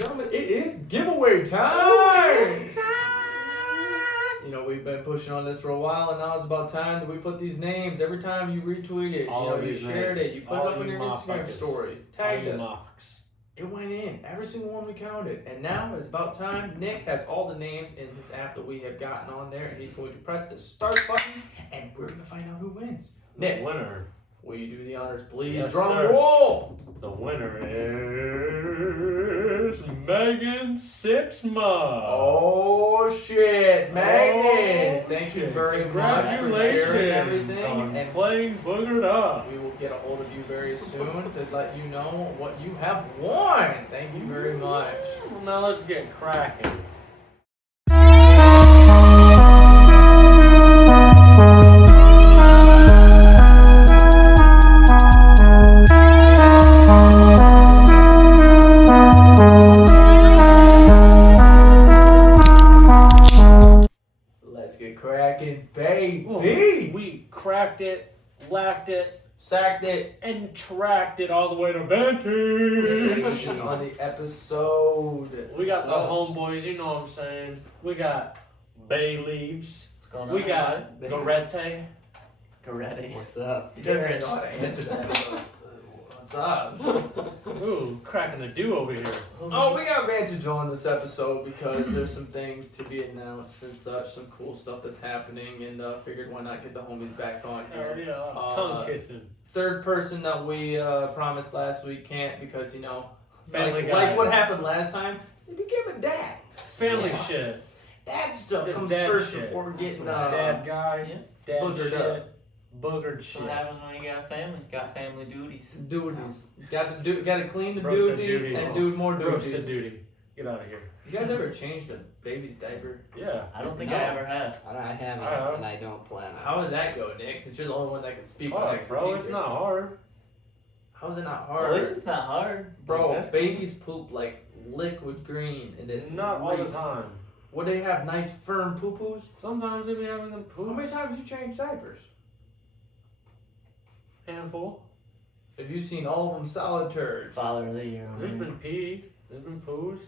gentlemen, it is giveaway time! It's time! You know, we've been pushing on this for a while, and now it's about time that we put these names. Every time you retweet it, you shared it, you put it up on your Instagram story, tagged us. It went in. Every single one we counted. And now it's about time. Nick has all the names in his app that we have gotten on there, and he's going to press the start button, and we're going to find out who wins. Nick, the winner. Will you do the honors, please? Yes, Drum sir. roll! The winner is Megan Sipsma. Oh shit, Megan! Thank you very much for sharing Congratulations everything. on And playing Boogered Up. we will get a hold of you very soon to let you know what you have won. Thank you very much. Well, now let's get cracking. Let's get cracking, baby! We cracked it, lacked it, Sacked it. and tracked it all the way to Vantage Vantage. is on the episode. We got the homeboys, you know what I'm saying. We got bay leaves. What's going on? We got Gorete. Goretti. What's up? He doesn't know how to answer that. What's up? Ooh, cracking a do over here. Oh, we got Vantage on this episode because there's some things to be announced and such, some cool stuff that's happening, and figured why not get the homies back on Oh here. yeah, tongue kissing. Third person that we promised last week can't because, you know, Family like, guy. like what happened last time, it became a dad. Family shit. Dad stuff Just comes dad first shit. before getting Dad guy. Yeah. Dad Boogered shit. up. Boogered That's shit. what happens when you got family. Got family duties. duties. Got to clean the Bro said duties duty. and do more Bro said duties. duty. Get out of here. You guys ever changed a baby's diaper? Yeah. I don't think No. I ever have. I haven't, Uh-huh. and I don't plan on. How did that go, Nick? Since you're the only one that can speak on Oh, expertise. bro, it's here. not hard. How's it not Well, hard? at least it's not hard. Bro, Like, that's babies poop like liquid green and it Not all the leaks. time. Would they have nice firm poo-poos? Sometimes they be having them How many poops. times you change diapers? Handful. Have you seen all of them solid turds? Father of the year. There's been pee. There's been poos.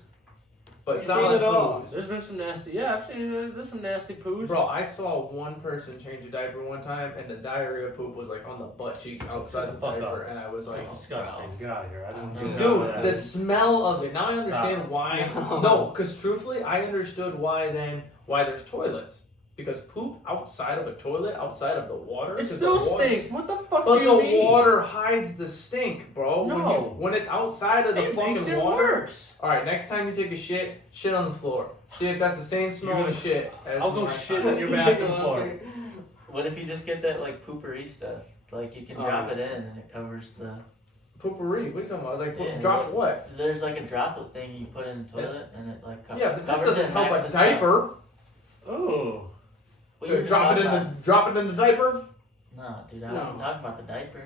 But I've seen solid it all. poos. There's been some nasty. Yeah, I've seen it. There's some nasty poos. Bro, I saw one person change a diaper one time and the diarrhea poop was like on the butt cheeks outside the Shut the fuck diaper up. and I was like, That's disgusting. Get out of here. I didn't Dude, do dude, that. the smell of it. Now I understand Stop. why. No. No, because truthfully, I understood why there's toilets. Because poop outside of a toilet, outside of the water, It 'cause still the water, stinks. What the fuck But do the you mean? water hides the stink, bro. No. When it's outside of the It fucking makes it water. worse. All right, next time you take a shit on the floor. See if that's the same smell You're of gonna- shit as I'll go my shit time. in your bathroom floor. What if you just get that like poopery stuff? Like you can drop it in and it covers the. Poopery? What are you talking about? Like Yeah. drop what? There's like a droplet thing you put in the toilet and it like Yeah, but this covers doesn't it. help backs a the smell. diaper. Oh. What you Drop it in talking the about? drop it in the diaper. No, dude, I No. wasn't talking about the diaper.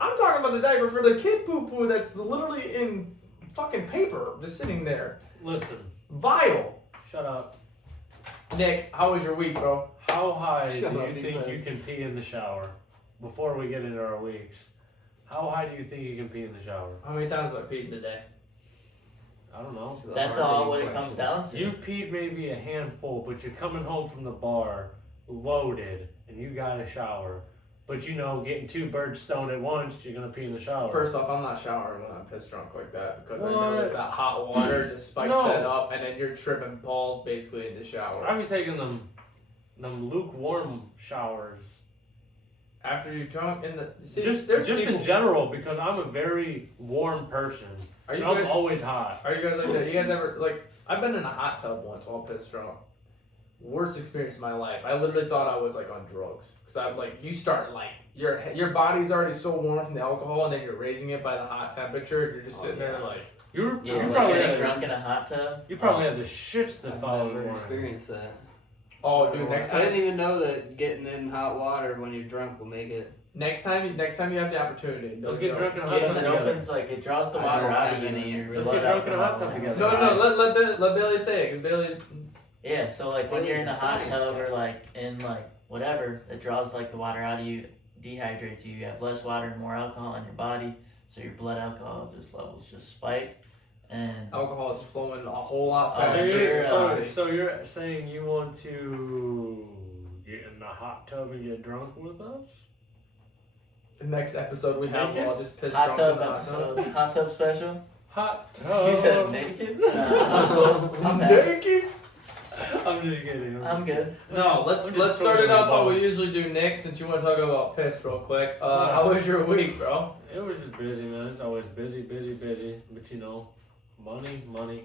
I'm talking about the diaper for the kid poo poo that's literally in fucking paper, just sitting there. Listen. Vile. Shut up. Nick, how was your week, bro? How high Shut do up, you he think says. you can pee in the shower? Before we get into our weeks. How high do you think you can pee in the shower? How many times have I peed in a day? I don't know. These are the That's hard-hitting all what it comes questions. down to. You've peed maybe a handful, but you're coming home from the bar loaded and you got a shower. But you know, getting two birds stoned at once, you're gonna pee in the shower. First off, I'm not showering when I'm piss drunk like that because I know What? that that hot water just spikes No. that up and then you're tripping balls basically in the shower. I be taking them lukewarm showers. After you're drunk in the Just there's in people- general, because I'm a very warm person. Are you So I'm guys always hot. are you guys like that? You guys ever like I've been in a hot tub once while piss drunk. Worst experience of my life. I literally thought I was like on drugs because I'm like you start like your body's already so warm from the alcohol and then you're raising it by the hot temperature and you're just sitting there like You Yeah, like probably getting had drunk in a hot tub. you probably had the shits the I've following never morning. experienced that. oh dude next I time didn't even know that getting in hot water when you're drunk will make it. next time you have the opportunity. Let's get drunk in a hot Because tub it together. opens like it draws the I water don't out have of you. any- when you're Let's let get drunk in a hot alcohol. tub together. No, let Billy say it because Billy. Yeah, so like when Billy's you're in a a hot science tub guy. or like in like whatever, it draws like the water out of you, dehydrates you. You have less water and more alcohol in your body, so your blood alcohol just levels just spike, and Alcohol is flowing a whole lot Oh, faster. So you're saying you want to get in the hot tub and get drunk with us? The next episode we have, Naked? we'll all just piss hot drunk tub in the hot episode, tub. hot tub special. Hot tub. You said naked? I'm cool. I'm back. Naked? I'm just kidding. I'm good. No, let's I'm just start it throwing off how we balls. usually do, Nick. Since you want to talk about piss real quick. How was your week, bro? It was just busy, man. It's always busy. But you know, money.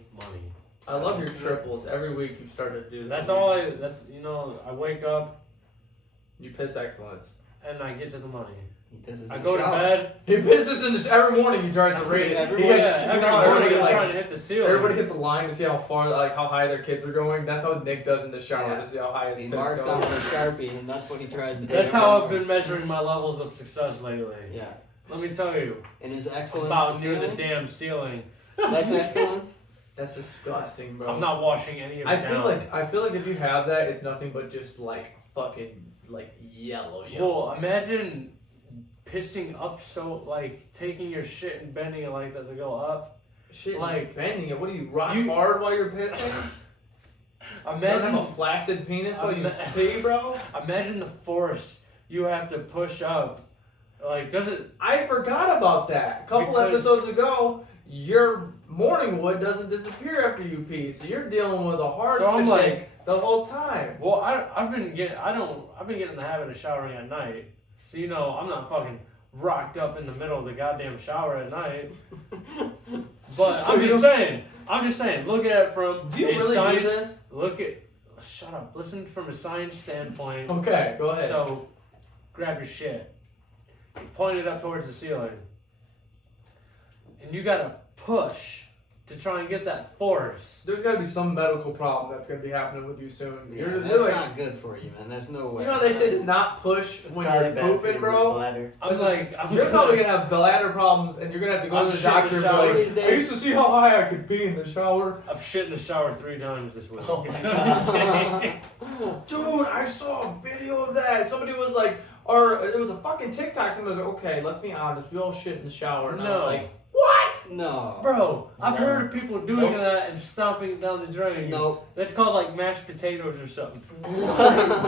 I love your triples. Every week you've started to do that. I wake up You piss excellence. and I get to the money. He pisses I in go the to shower. bed. He pisses in the every morning. He tries to rate it. Every He morning. has- Every you know, morning everybody, I'm like, trying to hit the ceiling. everybody hits a line to see how far, like how high their kids are going. That's how Nick does in the shower Yeah. to see how high his He piss marks goes. out with a Sharpie, and that's what he tries to do. That's how I've been measuring my levels of success lately. Yeah. Let me tell you, And his excellence. about the near the ceiling? damn ceiling. That's excellence. That's disgusting, bro. I'm not washing any of it I down. feel like if you have that, it's nothing but just like fucking like yellow. Well, imagine pissing up so like taking your shit and bending it like that to go up. Shit, like- like bending it. What do you rock You- hard while you're pissing? You don't have a Imagine, flaccid penis while you Ima- pee, bro. imagine the force you have to push up. Like, does it? I forgot about that. A couple Because- episodes ago, your morning wood doesn't disappear after you pee, so you're dealing with a hard So I'm intake the whole time. Well, I've been getting in the habit of showering at night. So you know, I'm not fucking rocked up in the middle of the goddamn shower at night. But So I'm you just saying. Look at it from Do you a really science. do this? Shut up. Listen from a science standpoint. Okay, go ahead. So, grab your shit, point it up towards the ceiling, and you gotta push to try and get that force. There's got to be some medical problem that's going to be happening with you soon. Yeah, You're that's doing. not good for you, man. There's no way. You know they say to not push It's when probably you're bad for pooping, your bro. bladder. I'm like, You're probably gonna have bladder problems, and you're gonna have to go I'm to the shit in doctor the and shower be these like, days. I used to see how high I could pee in the shower. I've shit in the shower 3 times this week. Oh my Just kidding. Dude, I saw a video of that. Somebody was like, or it was a fucking TikTok. Somebody was like, okay, let's be honest, we all shit in the shower. And I was No. like, what? No. Bro, I've No. heard of people doing Nope. that and stomping it down the drain. No. That's called like mashed potatoes or something. That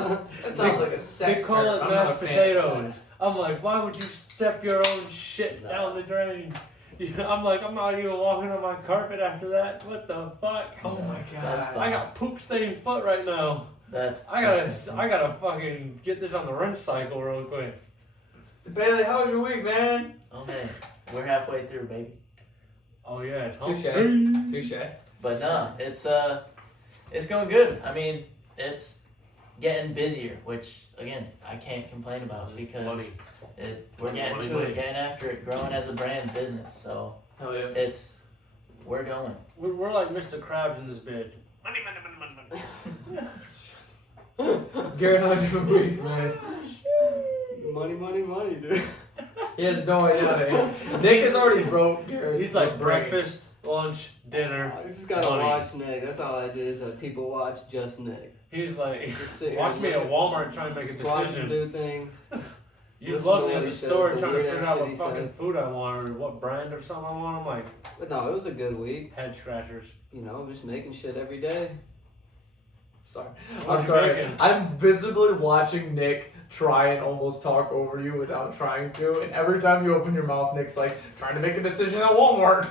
sounds like a sex They call term. it I'm not mashed a fan of potatoes. I'm like, why would you step your own shit No. down the drain? You know, I'm like, I'm not even walking on my carpet after that. What the fuck? that. Oh my That's god. fine. I got poop stained foot right now. That's I gotta fucking get this on the rinse cycle real quick. Bailey, how was your week, man? Oh man, we're halfway through, baby. Oh yeah, it's Touche. home. Touche. But no, it's going good. I mean, it's getting busier, which again I can't complain about because Money. we're getting Money, to money. it, getting after it, growing as a brand business. So Hell yeah. we're going. We're like Mr. Krabs in this bitch. Money. Garrett, how's your week, man? Money, dude. He has no idea how to. Nick is already broke. Garrett's He's like brain. breakfast, lunch, dinner. I just gotta Money. watch Nick. That's all I do is people watch just Nick. He's like, Just sit here watch and me look at Walmart trying to make a just watch him decision. do things. You listen love to me what at the he says, store the trying to weird figure ass out shit what he fucking says. food I want or what brand or something I want. I'm like, But no, it was a good week. head scratchers. You know, just making shit every day. Sorry. What I'm you sorry. making? I'm visibly watching Nick try and almost talk over you without trying to, and every time you open your mouth, Nick's like trying to make a decision at Walmart.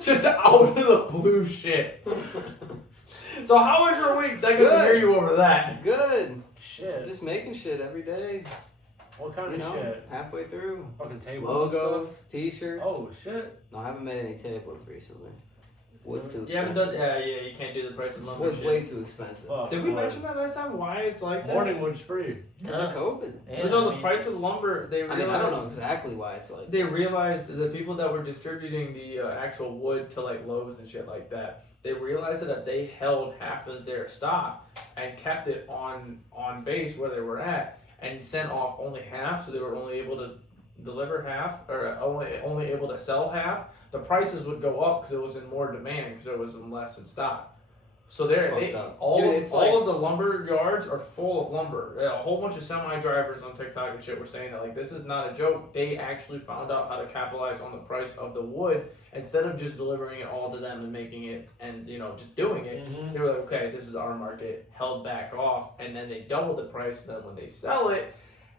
Just out of the blue shit. So how was your week? 'Cause I couldn't Good. hear you over that. Good. Shit. Just making shit every day. What kind You of know, shit? halfway through. Fucking tables Logos, and stuff? t-shirts. Oh shit. No, I haven't made any tables recently. Wood's too Yeah, expensive. yeah, you can't do the price of lumber Wood's shit. way too expensive. Fuck, Did we Lord. mention that last time? Why it's like that? Morning wood's free. Because of COVID. Yeah, But no, I the mean, price of lumber. They I realized, mean, I don't know exactly why it's like They realized the people that were distributing the actual wood to like Lowe's and shit like that. They realized that they held half of their stock and kept it on base where they were at, and sent off only half, so they were only able to deliver half, or only able to sell half. The prices would go up because it was in more demand because there was less in stock. So all Dude, of the lumber yards are full of lumber. A whole bunch of semi drivers on TikTok and shit were saying that like this is not a joke. They actually found out how to capitalize on the price of the wood instead of just delivering it all to them and making it and just doing it. Mm-hmm. They were like, okay, this is our market. Held back off, and then they doubled the price. And then when they sell it,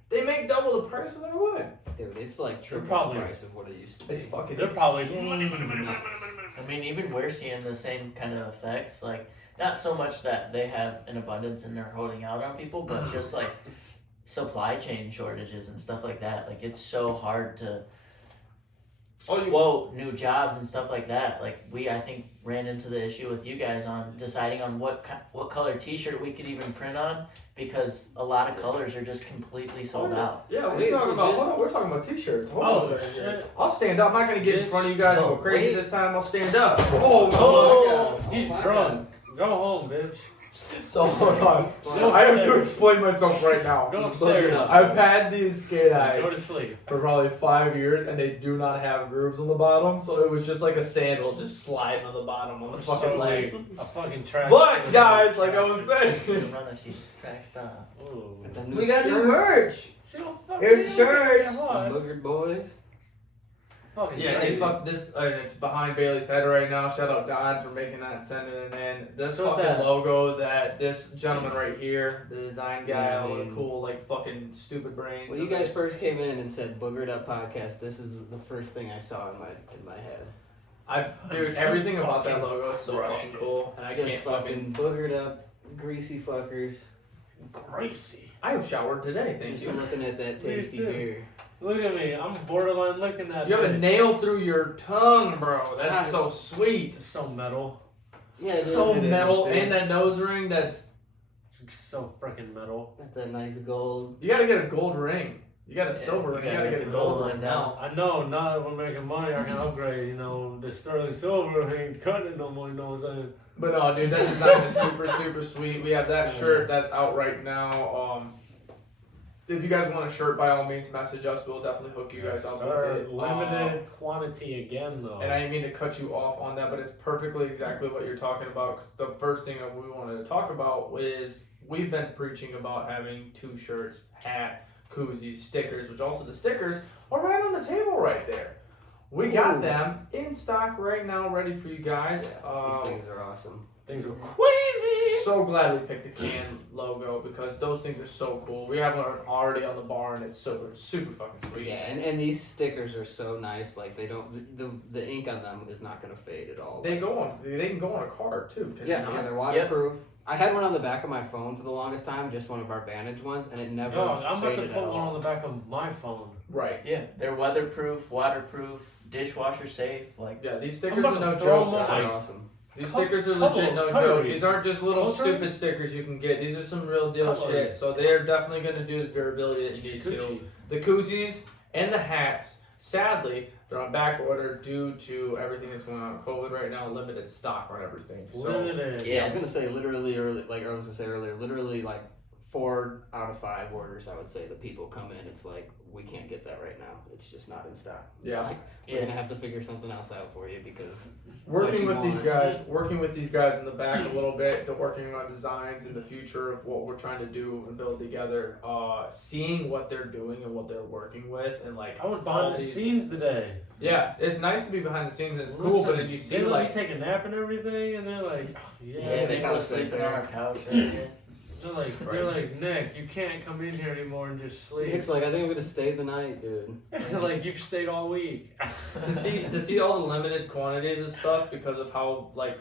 they make double the price of their wood. Dude, it's like triple probably- the price of what it used to be. It's fucking. They're probably nuts. I mean, even we're seeing the same kind of effects. Like, not so much that they have an abundance and they're holding out on people, but just like supply chain shortages and stuff like that. Like, it's so hard to quote new jobs and stuff like that. Like, I think ran into the issue with you guys on deciding on what color T-shirt we could even print on, because a lot of colors are just completely sold out. Yeah, I think it's legit. hold on, we're talking about t-shirts. Hold on a second here. shit. I'll stand up. I'm not gonna get in front of you guys and go crazy wait. this time. I'll stand up. Oh, He's drunk. Go home, bitch. So hold on. Go I have to upstairs. explain myself right now. Go upstairs. I've had these skate eyes Go to sleep. for probably 5 years, and they do not have grooves on the bottom, so it was just like a sandal just sliding on the bottom on the fucking So leg. a fucking trash. But guys, like I was saying, She's track stop. Ooh. With them new we got new shirts, merch. She don't fucking Here's the do shirts. it. the Boogered boys. Fucking Yeah, crazy. it's behind Bailey's head right now. Shout out Don for making that and sending it in. This So fucking that- logo that this gentleman right here, the design guy, Yeah, I all the mean- cool like fucking stupid brains. When you guys first came in and said Boogered Up Podcast, this is the first thing I saw in my head. Dude, everything about that logo is so crushed fucking it. cool, and I Just can't fucking boogered up, greasy fuckers. Crazy. I have showered today, thank Just you. looking at that Me tasty too. beer. Look at me. I'm borderline looking at You have a it. nail through your tongue, bro. That's so sweet. It's so metal. Yeah, So dude, it is, metal, dude. and that nose ring. That's It's so freaking metal. Got that nice gold. you gotta get a gold ring. You got a silver ring. you You gotta gotta get get the a gold gold one one now. I know, now that we're making money, I can upgrade. The sterling silver ain't cutting it no more, you know what I'm saying? But no, dude, that design is super, super sweet. We have that shirt that's out right now. If you guys want a shirt, by all means, message us. We'll definitely hook you guys up Sir, with it. limited quantity again, though. And I didn't mean to cut you off on that, but it's perfectly exactly what you're talking about. 'Cause the first thing that we wanted to talk about is we've been preaching about having 2 shirts, hat, koozies, stickers, which also the stickers are right on the table right there. We got Ooh. them in stock right now, ready for you guys. These things are awesome. Things were crazy. So glad we picked the can logo because those things are so cool. We have one already on the bar and it's super fucking sweet. Yeah, and these stickers are so nice. Like they don't the ink on them is not gonna fade at all. They can go on a card too. Can Yeah, they yeah, not? they're waterproof. I had one on the back of my phone for the longest time, just one of our Vantage ones, and it never Dog, I'm about to faded put at one all. on the back of my phone. Right. Yeah, they're weatherproof, waterproof, dishwasher safe. Like, Yeah, these I'm stickers about are to no throw joke. them on They're guys. awesome. These Couple- stickers are couple legit no cutlery. joke. These aren't just little Cutlery? stupid stickers you can get. These are some real deal Cutlery. shit. So they are definitely going to do the durability that you need to. Gucci. The koozies and the hats, sadly, they're on back order due to everything that's going on with COVID right now. Limited stock on everything. So Limited. Yeah, I was gonna say literally literally like 4 out of 5 orders. I would say that people come in, it's like we can't get that right now. It's just not in stock. yeah. Like, we're yeah, gonna have to figure something else out for you because Working you with these want. guys in the back a little bit, to working on designs in the future of what we're trying to do and build together. Seeing what they're doing and what they're working with, and like I was all behind the these- scenes today. Yeah, it's nice to be behind the scenes and it's cool, but then you see they let like me take a nap and everything, and they're like, yeah, Yeah, they kinda was sit sleeping there. on our couch. Right? they're like, Nick, you can't come in here anymore and just sleep. Nick's like, I think I'm gonna stay the night, dude. They're like, you've stayed all week. to see all the limited quantities of stuff because of how like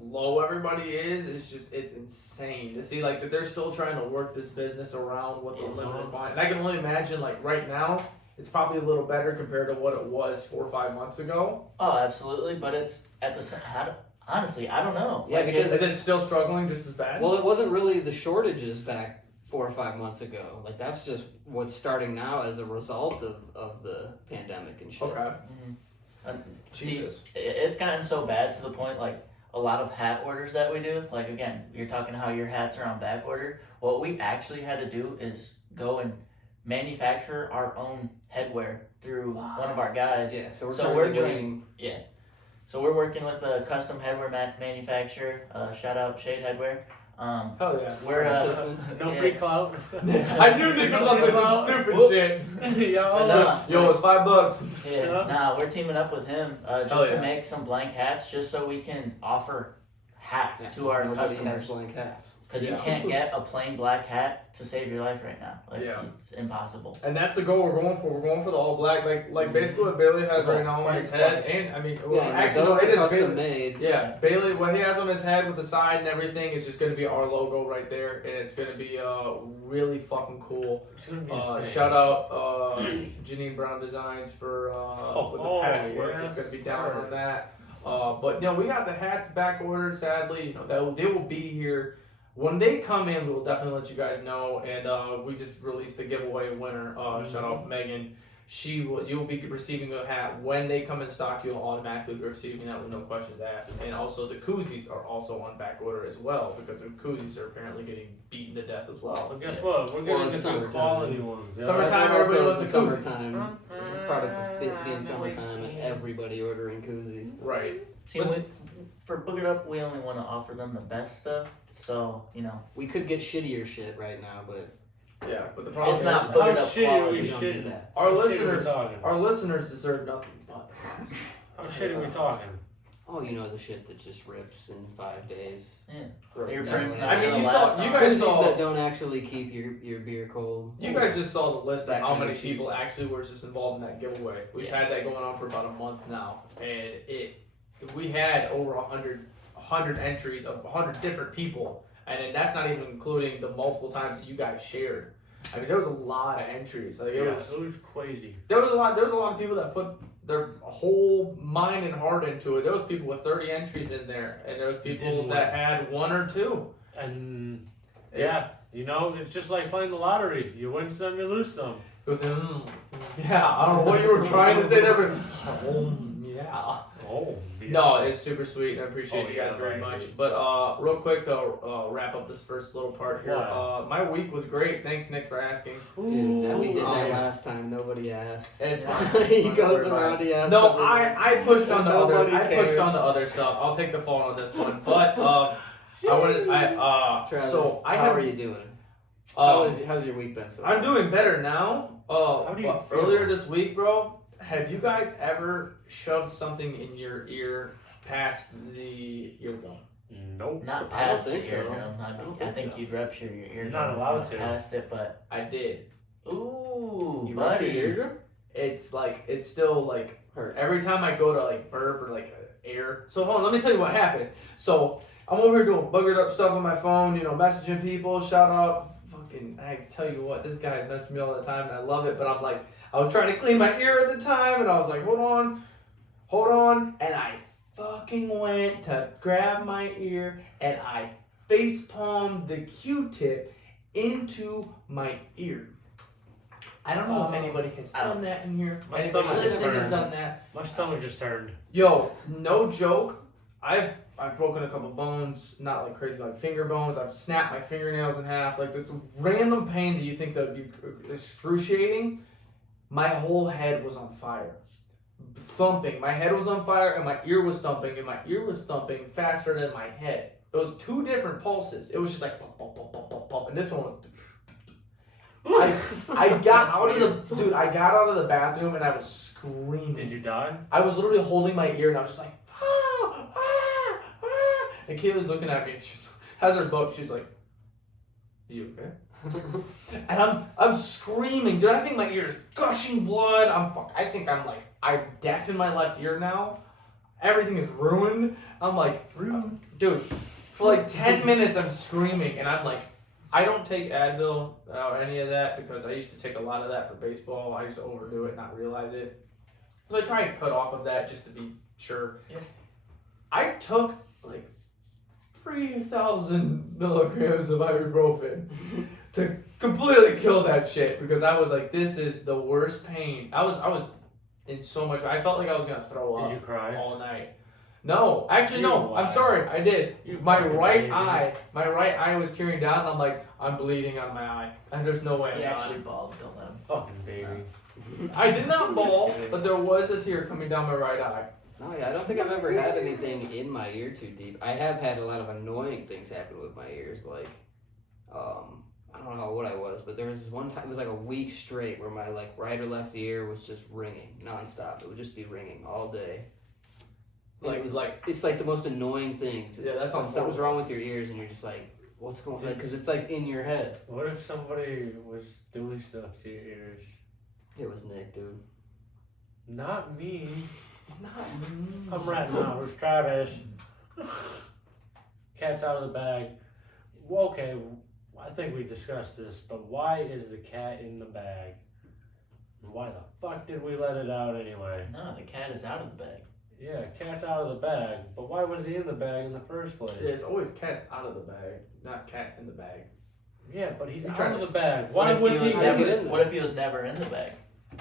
low everybody is. It's insane to see like that they're still trying to work this business around with the limited quantity. And I can only imagine like right now it's probably a little better compared to what it was 4 or 5 months ago. Oh, absolutely, but it's at the same. Honestly, I don't know. Yeah, because Is it still struggling just as bad? Well, it wasn't really the shortages back 4 or 5 months ago. Like that's just what's starting now as a result of the pandemic and shit. okay. See, Jesus. it's gotten so bad to the point like a lot of hat orders that we do. Like again, you're talking how your hats are on back order. What we actually had to do is go and manufacture our own headwear through one of our guys. Yeah, so we're So currently we're doing- waiting. Yeah. So we're working with a custom headwear manufacturer. Shout out Shade Headwear. Hell yeah. We're No free clout. I knew Nick was about to say some stupid shit. Yo, it's $5. Yeah, nah, we're teaming up with him just Hell yeah. to make some blank hats, just so we can offer hats to our Nobody customers. has blank hats. Because you can't get a plain black hat to save your life right now. Like, it's impossible. And that's the goal we're going for. We're going for the all black, like basically what Bailey has right now on his head, and I mean, well, actually, no, it is custom Bailey. made. Yeah, Bailey, what he has on his head with the side and everything is just going to be our logo right there, and it's going to be really fucking cool. It's gonna be Shout out Janine Brown Designs for with the patchwork. yes, It's going to be down on that. But we got the hats back ordered. Sadly, they will be here. When they come in, we will definitely let you guys know. And we just released the giveaway winner. Shout out Megan. You'll be receiving a hat when they come in stock. You'll automatically be receiving that with no questions asked. And also the koozies are also on back order as well, because the koozies are apparently getting beaten to death as well. Well, guess what? We're getting it's some summertime. quality ones. Yeah. Summertime, everybody wants a koozie. Summertime. Product being summertime and everybody ordering koozies. Right. See, for Boogered Up, we only want to offer them the best stuff. So, We could get shittier shit right now, but Yeah, but the problem it's is not How Boogered Up shitty quality. we we don't do should- that. our How shitty listeners. we talking? Our listeners deserve nothing but the best. How shitty we talking? Oh, the shit that just rips in 5 days. Earprints Yeah, not I mean, gonna you last saw- you long. guys Koozies saw- that don't actually keep your beer cold. You guys just saw the list of That how kind many of shit. people actually were just involved in that giveaway. We've had that going on for about a month now, and we had over 100 entries of 100 different people, and then that's not even including the multiple times that you guys shared. I mean, there was a lot of entries. Like it was crazy. There was a lot of people that put their whole mind and heart into it. There was people with 30 entries in there, and there was people that had 1 or 2. And it's just like playing the lottery. You win some, you lose some. It was, yeah, I don't know what you were trying to say there, but yeah. Oh, No, it's super sweet, and I appreciate you guys yeah, very right, much. dude. But real quick though, wrap up this first little part here. What? My week was great. Thanks, Nick, for asking. Dude, we did that yeah. last time. Nobody asked. It's fine. He goes around. He asks. No, everyone. I pushed on the other. Nobody I pushed cares. on the other stuff. I'll take the fault on this one. But Travis, so I how have. are you doing? How's your week been so far? I'm doing better now. How do you but feel? earlier this week, bro, have you guys ever shoved something in your ear past the eardrum? Nope. Not I don't past the think so. eardrum. I don't I think think so. you'd rupture your eardrum. not allowed if you to. Past it, but I did. ooh, You ruptured buddy. your eardrum? It's still like Hurt. every time I go to like burp or like air. So hold on, let me tell you what happened. So I'm over here doing buggered up stuff on my phone, messaging people, shout out. I tell you what, this guy messaged me all the time, and I love it. But I'm like, I was trying to clean my ear at the time, and I was like, hold on, and I fucking went to grab my ear, and I face palmed the Q-tip into my ear. I don't know if anybody has done that in here. My Anybody stomach listening has burned. done that. My stomach just turned. Yo, no joke. I've broken a couple bones, not like crazy, like finger bones. I've snapped my fingernails in half. Like this random pain that you think that would be excruciating. My whole head was on fire, thumping. My head was on fire, and my ear was thumping, and my ear was thumping faster than my head. It was 2 different pulses. It was just like pump, pump, pump, pump, pump, pump, and this one was. I got out of the bathroom and I was screaming. Did you die? I was literally holding my ear and I was just like, and Kayla's looking at me. She has her book. She's like, "You okay?" And I'm screaming, dude. I think my ear is gushing blood. I'm deaf in my left ear now. Everything is ruined. I'm like, dude. For like 10 minutes, I'm screaming, and I'm like, I don't take Advil or any of that because I used to take a lot of that for baseball. I used to overdo it and not realize it. So I try and cut off of that just to be sure. Yeah. I took like 3,000 milligrams of ibuprofen to completely kill that shit because I was like, this is the worst pain. I was in so much. I felt like I was gonna throw up. Did you cry? All night? No, actually You no. I'm lied. sorry, I did. You My fucking right baby. eye was tearing down. And I'm like, I'm bleeding on my eye, and there's no way I'm He not. actually bawled. Don't let him. Fucking baby. I did not bawl, but there was a tear coming down my right eye. Oh yeah, I don't think I've ever had anything in my ear too deep. I have had a lot of annoying things happen with my ears, like, I don't know what I was, but there was this one time, it was like a week straight where my like right or left ear was just ringing nonstop. It would just be ringing all day. Like, it was like, it's like the most annoying thing. That's when something's wrong with your ears and you're just like, what's going on? Because it's like in your head. What if somebody was doing stuff to your ears? It was Nick, dude. Not me. Not me. I'm ratting out. Where's Travis? Cat's out of the bag. Well, okay, I think we discussed this, but why is the cat in the bag? Why the fuck did we let it out anyway? No, the cat is out of the bag. Yeah, cat's out of the bag, but why was he in the bag in the first place? It's always cats out of the bag, not cats in the bag. Yeah, but he's out trying of to- the bag. Why What if was he he was in never? it? What if he was never in the bag?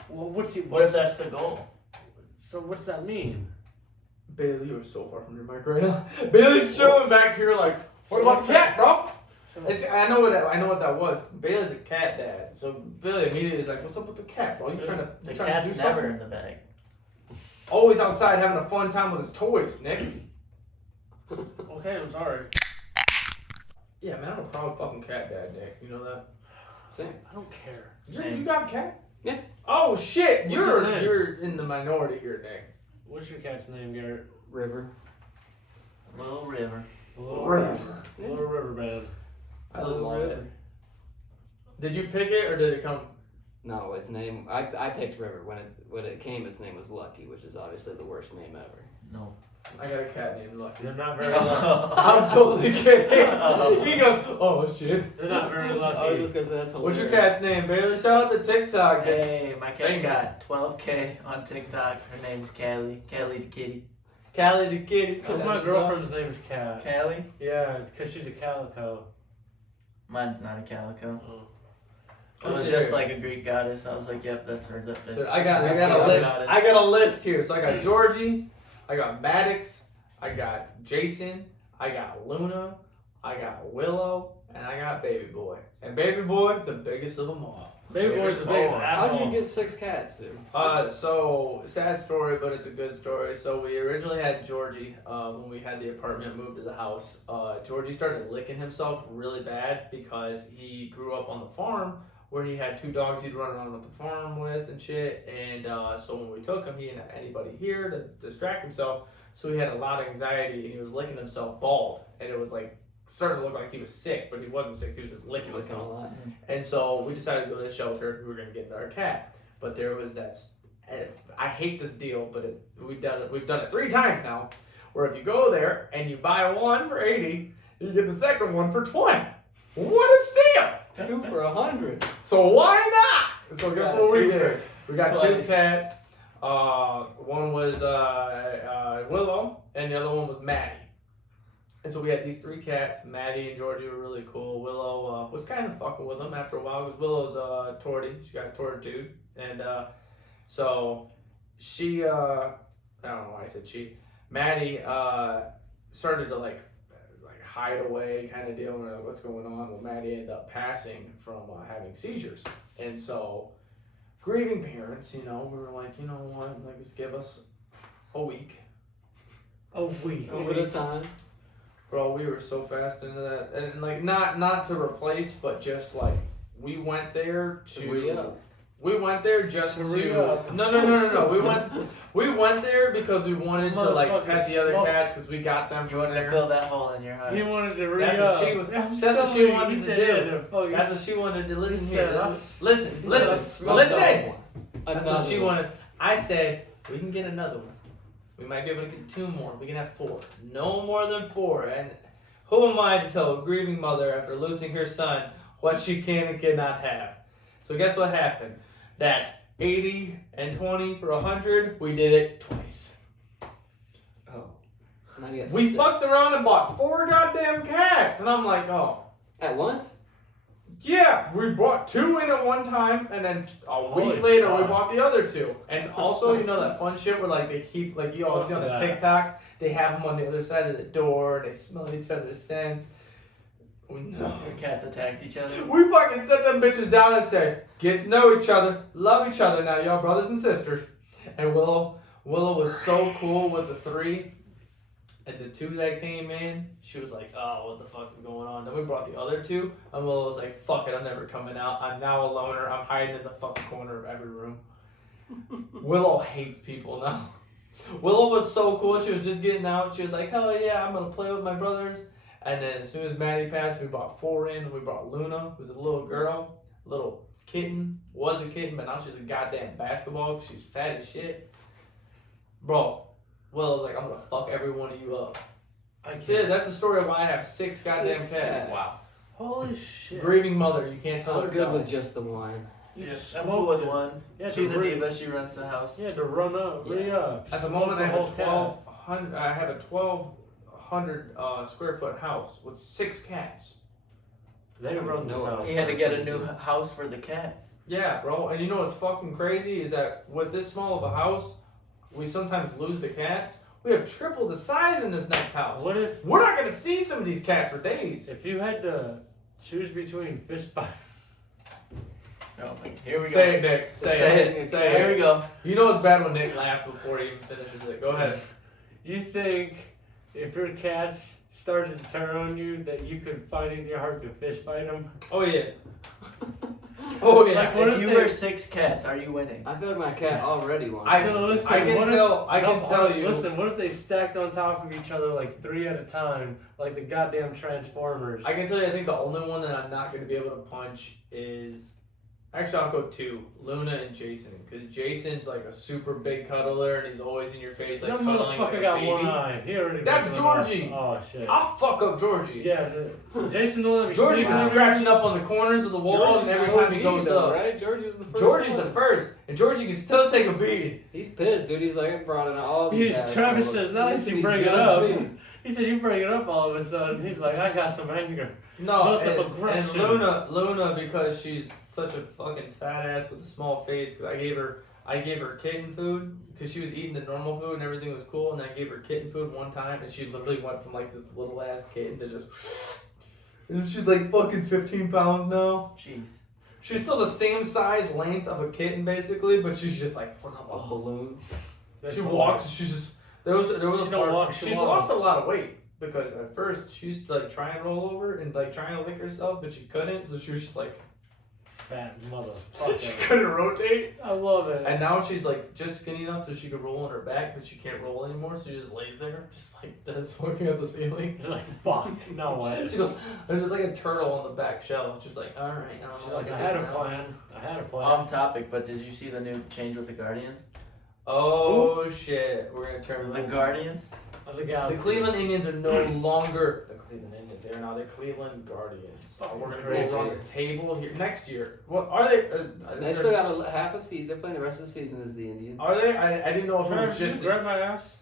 Well, what's he? What if that's the goal? So what's that mean? Bailey, you're so far from your mic right now. Bailey's chilling back here like, what about the cat, bro? I know what that was. Bailey's a cat dad, so Bailey immediately is like, "What's up with the cat, bro? You trying to The trying cat's to do never something?" in the bag. Always outside having a fun time with his toys, Nick. Okay, I'm sorry. Yeah, man, I'm a proud fucking cat dad, Nick. You know that? Same. I don't care. You got a cat? Yeah. Oh shit, What's his name? you're in the minority here, Nick. What's your cat's name, Garrett? River. Little river. Little River. Little Riverband. I love it. Did you pick it or did it come? No, its name. I picked River when it came. Its name was Lucky, which is obviously the worst name ever. No. I got a cat named Lucky. They're not very lucky. I'm totally kidding. He goes, oh shit. They're not very I was lucky. just gonna say that's hilarious. What's your cat's name, Bailey? Shout out to TikTok. Hey, my cat's Famous. got 12K on TikTok. Her name's Callie. Callie the kitty. Callie the kitty. Because my girlfriend's name is Cat. Callie? Yeah, because she's a calico. Mine's not a calico. Oh. It was just like a Greek goddess. I was like, yep, that's her. That fits. So I got a Greek list. goddess. I got a list here. So I got Georgie, I got Maddox, I got Jason, I got Luna, I got Willow, and I got Baby Boy. And Baby Boy, the biggest of them all. Baby Boy's the biggest How'd asshole. you get 6 cats, dude? So sad story, but it's a good story. So we originally had Georgie when we had the apartment moved to the house. Georgie started licking himself really bad because he grew up on the farm where he had 2 dogs he'd run around with the farm with and shit. And so when we took him, he didn't have anybody here to distract himself. So he had a lot of anxiety and he was licking himself bald. And it was like starting to look like he was sick, but he wasn't sick. He was just licking Looking a himself. lot. And so we decided to go to the shelter. We were going to get another cat. But there was that. I hate this deal, but we've done it 3 times now. Where if you go there and you buy one for $80, you get the second one for $20. What a steal! 2 for $100. So why not? So guess what we two did? We got 2 twice. cats. One was Willow, and the other one was Maddie. And so we had these 3 cats. Maddie and Georgie were really cool. Willow was kind of fucking with them after a while because Willow's torty. She got tortude. And so she, I don't know why I said she. Maddie started to like hide away kind of deal. Like, what's going on? Well, Maddie ended up passing from having seizures. And so grieving parents, we were like, you know what? Like, just give us a week. A week. Over the time. Bro, we were so fast into that, and like not to replace, but just like we went there to. Re-up. We went there just To to. re-up. No. We went there because we wanted to like Motherfucker pet the other smokes. cats because we got them You from wanted to there. fill that hole in your heart. He wanted to That's re-up. what she wanted to do. That's what she wanted to listen He here. said, Listen. That's what she wanted. I said we can get another one. We might be able to get 2 more. We can have 4. No more than 4. And who am I to tell a grieving mother after losing her son what she can and cannot have? So guess what happened? That 80 and 20 for 100, we did it twice. Oh. So now you got We 6. fucked around and bought 4 goddamn cats. And I'm like, oh. At once? Yeah, we bought 2 in at one time, and then a Holy week later we fuck. bought the other 2. And also, that fun shit where like they keep, like you always see on the Fuck that. TikToks, they have them on the other side of the door, and they smell each other's scents. No. Your cats attacked each other. We fucking set them bitches down and said, get to know each other, love each other now, y'all brothers and sisters. And Willow Willow was so cool with the 3, and the 2 that came in, she was like, "Oh, what the fuck is going on?" Then we brought the other 2, and Willow was like, "Fuck it, I'm never coming out. I'm now a loner. I'm hiding in the fucking corner of every room." Willow hates people now. Willow was so cool. She was just getting out. She was like, "Hell yeah, I'm gonna play with my brothers." And then as soon as Maddie passed, we brought 4 in. We brought Luna, who's a little girl, little kitten. Was a kitten, but now she's a goddamn basketball. She's fat as shit. Bro, Willow's like, "I'm gonna fuck every one of you up." Yeah, that's the story of why I have 6 goddamn cats. Wow. Holy shit. Grieving mother, you can't tell I'm her good no. with just the one. Yes, I'm cool with one. Yeah, She's a diva. She runs the house. Yeah, to run up, re-up. At the moment, I have a whole 1,200. I have a 1,200 square foot house with 6 cats. They run this house. He had to get a new house for the cats. Yeah, bro. And you know what's fucking crazy is that with this small of a house, we sometimes lose the cats. We have triple the size in this next house. What if We're not gonna see some of these cats for days. if you had to choose between fist fight? Oh my! Here we Say go. it, Nick. Say Say it. Say Here it. we go. You know it's bad when Nick laughs before he even finishes it. Go ahead. You think if your cats started to turn on you that you could find in your heart to fist fight them? Oh yeah. Oh yeah. Like, what It's if you they- or 6 cats. Are you winning? I feel like my cat already won. I So listen, can what if- tell. I can tell you. Listen, what if they stacked on top of each other like 3 at a time, like the goddamn Transformers? I can tell you. I think the only one that I'm not gonna be able to punch is. Actually, I'll go 2, Luna and Jason, because Jason's like a super big cuddler and he's always in your face like that cuddling like motherfucker a got baby. one eye. He already That's got one eye. Georgie. Oh shit. I'll fuck up Georgie. Yeah, Jason don't let me Georgie's sleep been in scratching up on the corners of the walls and every time he goes up. Right? Georgie's the first. Georgie's one. the first, and Georgie can still take a beat. He's pissed, dude. He's like, I brought in all these. Travis assholes. says, nice Used to you be bring it just up. me. He said, you bring it up all of a sudden. He's like, I got some anger. No, Built up and aggression. Luna, because she's such a fucking fat ass with a small face. Cause I gave her kitten food because she was eating the normal food and everything was cool, and I gave her kitten food one time, and she literally went from like this little ass kitten to just. And she's like fucking 15 pounds now. Jeez. She's still the same size length of a kitten basically, but she's just like A balloon. she walks. She's just there was She a don't part. walk, she She's walks. lost a lot of weight because at first she used to like try and roll over and like trying to lick herself, but she couldn't. So she was just like Fat she motherfucker. couldn't rotate. I love it. And now she's like just skinny enough so she could roll on her back, but she can't roll anymore. So she just lays there, just like this, looking at the ceiling. You're like, fuck, no way. She goes, there's just like a turtle on the back shelf, just like, all right. She's like, I had a plan. Off topic, but did you see the new change with the Guardians? Oh shit, we're gonna turn The Guardians? Of the The galaxy. Cleveland Indians are no longer the Cleveland Indians. They are now the Cleveland Guardians. We're gonna Crazy. go around the table here next year. What are they? They is still there- got a half a season. They're playing the rest of the season as the Indians. are they? I didn't know if it was Travis, just. you grab my ass.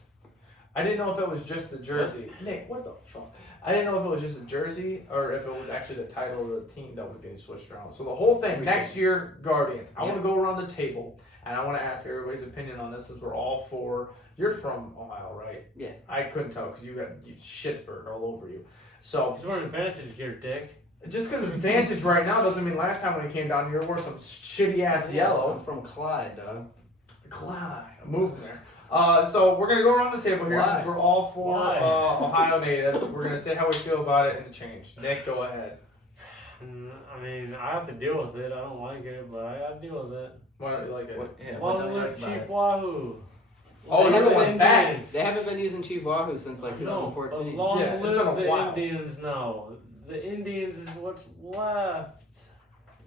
I didn't know if it was just the jersey. Nick, what the fuck? I didn't know if it was just a jersey or if it was actually the title of the team that was getting switched around. So the whole thing next year, Guardians. I want to go around the table and I want to ask everybody's opinion on this, since we're all for. You're from Ohio, right? Yeah. I couldn't tell because you got Shittsburg all over you. So He's wearing Vantage gear, dick. just because it's Vantage right now doesn't mean last time when he came down here wore some shitty ass I'm yellow. from Clyde, dog. Clyde, I'm moving there. So we're gonna go around the table here Why? since we're all for Why? Ohio natives. We're gonna say how we feel about it and the change. Nick, go ahead. I mean, I have to deal with it. I don't like it, but I gotta deal with it. Why don't you like it? What Long don't you like live about Chief it? Wahoo. Oh, They you're haven't going been- back. They haven't been using Chief Wahoo since like No, but 2014. long Yeah, it's been live a the while. Indians now. The Indians is what's left.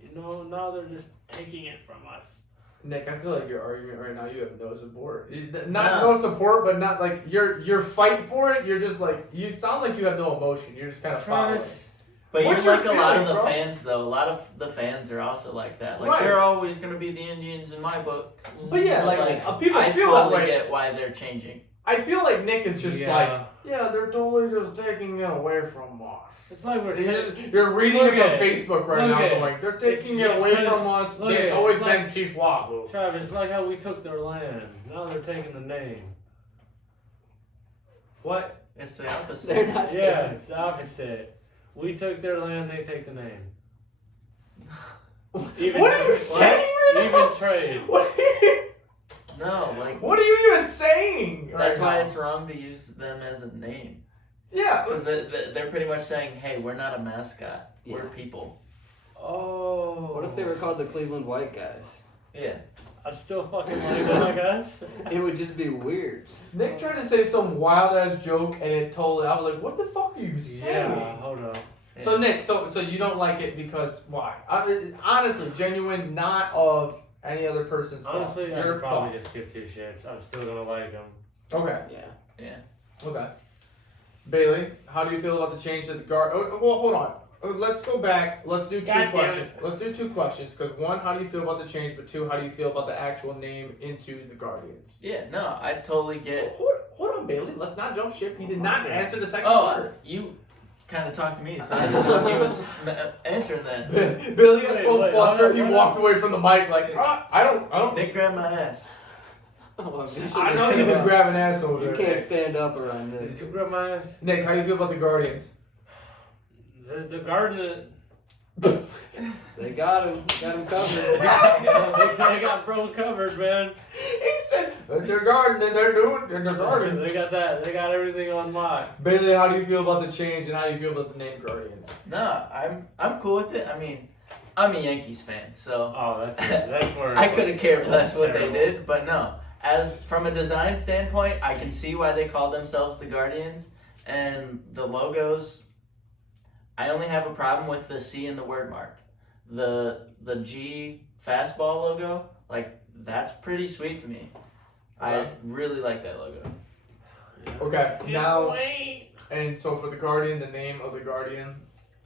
You know, now they're just taking it from us. Nick, I feel like your argument right now, you have no support. Not Nah. no support, but not like you're fighting for it. You're just like you sound like you have no emotion. You're just kind of following. Travis, But What's you your like a lot of feeling, the bro? fans, though. A lot of the fans are also like that. Like, Right. they're always going to be the Indians in my book. But yeah, But, like people I feel totally that way. get why they're changing. I feel like Nick is just yeah. like, yeah, they're totally just taking it away from us. It's like we're You're reading Look it from at it. Facebook right Look now, at it. going, they're taking it It's away because- from us. look at It's it. always It's been like- Chief Wahoo. Travis, it's like how we took their land. Now they're taking the name. What? It's the opposite. They're not. Yeah, it's the opposite. We took their land, they take the name. Even What are you what? saying right now? Even trade. What are you? No, like What are you even saying? that's right why now? it's wrong to use them as a name. Yeah. Because they're pretty much saying, hey, we're not a mascot. Yeah. We're people. Oh. What if they were called the Cleveland White Guys? Yeah. I'd still fucking like them, I guess. It would just be weird. Nick tried to say some wild ass joke and it totally. I was like, what the fuck are you saying? Yeah, hold on. So Yeah. Nick, so you don't like it because why? Honestly, genuine, not of any other person's stuff. Honestly, I Your could probably thought. just give two shits. I'm still gonna like them. Okay. Yeah. Yeah. Okay. Bailey, how do you feel about the change to the guard? Oh, well, hold on. Let's go back. Let's do two God damn questions. it. Let's do two questions. Because one, how do you feel about the change? But two, how do you feel about the actual name into the Guardians? Yeah, no, I totally get. Hold on, Bailey. Let's not jump ship. He did not answer the second Oh, part. you kind of talked to me, so I didn't know he was answering that. Billy got so Wait, flustered, he hold on. walked away from the mic like, I don't. Nick grabbed my ass. Oh, I know you've been grabbing ass over You there. can't Nick. stand up around Did this. you grab my ass? Nick, how do you feel about the Guardians? The garden. They got him. Got him covered. They got bro covered, man. He said they're guarding and they're guarding. They got that. They got everything on lock. Bailey, how do you feel about the change and how do you feel about the name Guardians? No, I'm cool with it. I mean, I'm a Yankees fan, so Oh, that's where. I couldn't care less That's what terrible. they did. But no, as from a design standpoint, I can see why they call themselves the Guardians, and the logos. I only have a problem with the C and the word mark. The G fastball logo, like that's pretty sweet to me. I Okay. really like that logo. Okay, Can't now wait. and so for the Guardian, the name of the Guardian.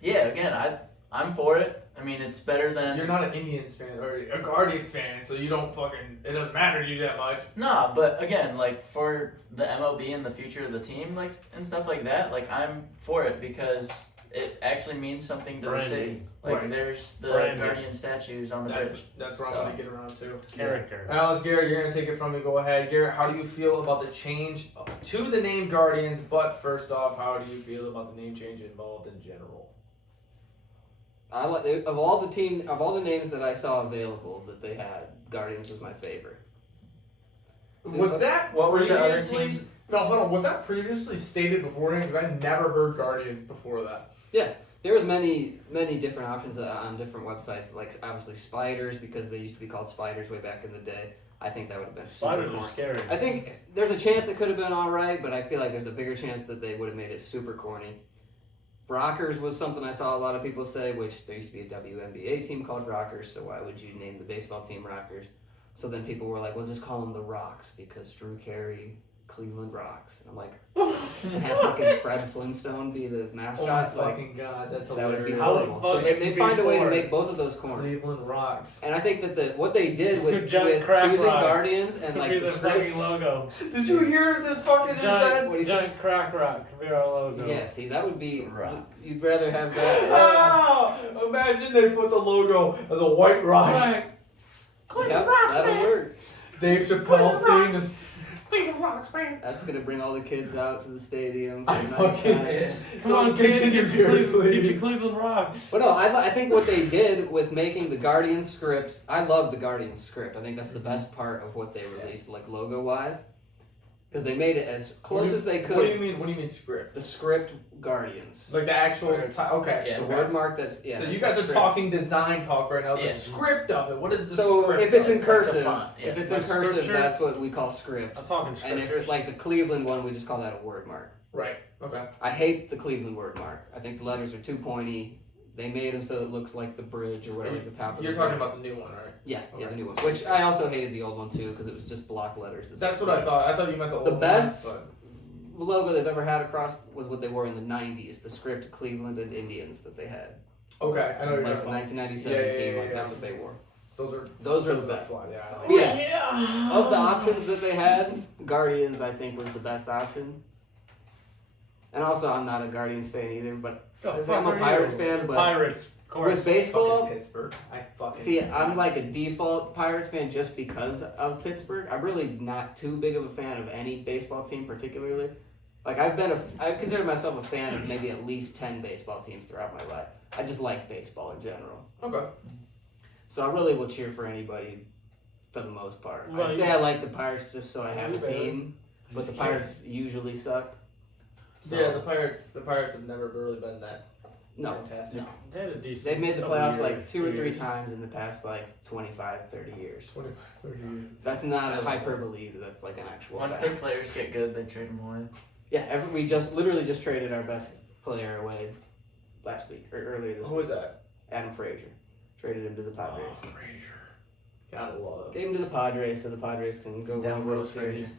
Yeah, again, I'm for it. I mean, it's better than You're not an Indians fan or a Guardians fan, so you don't fucking. It doesn't matter to you that much. Nah, but again, like for the MLB and the future of the team, like and stuff like that, like I'm for it because it actually means something to the city. Branding. Like Right. there's the Branding. Guardian statues on the bridge. That's where I'm So. gonna get around to. Character. Alice, Garrett, you're gonna take it from me. Go ahead, Garrett. How do you feel about the change to the name Guardians? But first off, how do you feel about the name change involved in general? I like of all the names that I saw available that they had, Guardians was my favorite. Was that What were the other previously- teams? No, hold on. Was that previously stated beforehand? Because I never heard Guardians before that. There was many different options on different websites, like obviously spiders because they used to be called spiders way back in the day. I think that would have been super Spiders corny. are scary. I think there's a chance it could have been all right, but I feel like there's a bigger chance that they would have made it super corny. Rockers was something I saw a lot of people say, which there used to be a WNBA team called Rockers, so why would you name the baseball team Rockers? So then people were like, well, just call them the Rocks because Drew Carey, Cleveland Rocks. And I'm like, have fucking Fred Flintstone be the Oh my mascot? Like, fucking god, that's that would be hilarious. How horrible. So fucking they'd find a way to before- make both of those corny. Cleveland rocks. And I think that what they did with Giant crack choosing rock. Guardians and Could like be the the fucking scripts. logo. Did you hear this fucking just said? Giant, What do you giant crack rock could be our logo. Yeah, see, that would be. Rocks. You'd rather have that. Oh, imagine they put the logo as a white rock. Yep, that'll work. Dave Chappelle scene just. Cleveland Rocks, man. That's gonna bring all the kids out to the stadium. For I a nice fucking- time. Yeah. Come on, kids, continue, get your Gary, Cleveland- Get please. your Cleveland Rocks. But no, I think what they did with making the Guardians script, I love the Guardians script. I think that's the best part of what they released, like logo wise, because they made it as close as they What do you could. mean? What do you mean script? The script Guardians. Like the actual. Where it's- Okay. yeah, The okay. word mark that's so that's you the guys are script. talking design talk right now. The Yeah. script of it. What is the So script? if it's of in it? cursive, font, yeah. if it's in Like cursive, scripture? that's what we call script. I'm talking And scriptures. if it's like the Cleveland one, we just call that a word mark. Right. Okay. I hate the Cleveland word mark. I think the letters are too pointy. They made them so it looks like the bridge or whatever, like the top of You're the talking bridge. about the new one, right? Yeah, Okay. the new one. Which I also hated the old one too because it was just block letters. That's what I thought. I thought you meant the old The one, best but- logo they've ever had across was what they wore in the 90s, the script Cleveland and Indians that they had. Okay, I know you're Like talking the about. 1997 Yeah, team, yeah, like yeah. that's what they wore. Those are the best. fly, yeah. I know. But yeah, of the options that they had, Guardians I think was the best option. And also, I'm not a Guardians fan either, but The I'm fuck a are Pirates you? fan, but Pirates, of course. with baseball, Fucking Pittsburgh. I fucking. see, I'm like a default Pirates fan just because of Pittsburgh. I'm really not too big of a fan of any baseball team particularly. Like I've considered myself a fan of maybe at least 10 baseball teams throughout my life. I just like baseball in general. Okay. So I really will cheer for anybody for the most part. Well, I say I like the Pirates just so I have a team, but the Pirates usually suck. So, Yeah, the Pirates have never really been that fantastic. No. They had a decent. They've made the couple playoffs years, like 2 or 3 years. times in the past like 25, 30 years. 25, 30 years. That's not a hyperbole. That's like an actual Once fact. their players get good, they trade them away. Yeah, we literally just traded our best player away last week or earlier this Who week. was that? Adam Frazier. Traded him to the Padres. Oh, Frazier. Gotta love. Gave him to the Padres so the Padres can go Down win World goes Series. Frazier.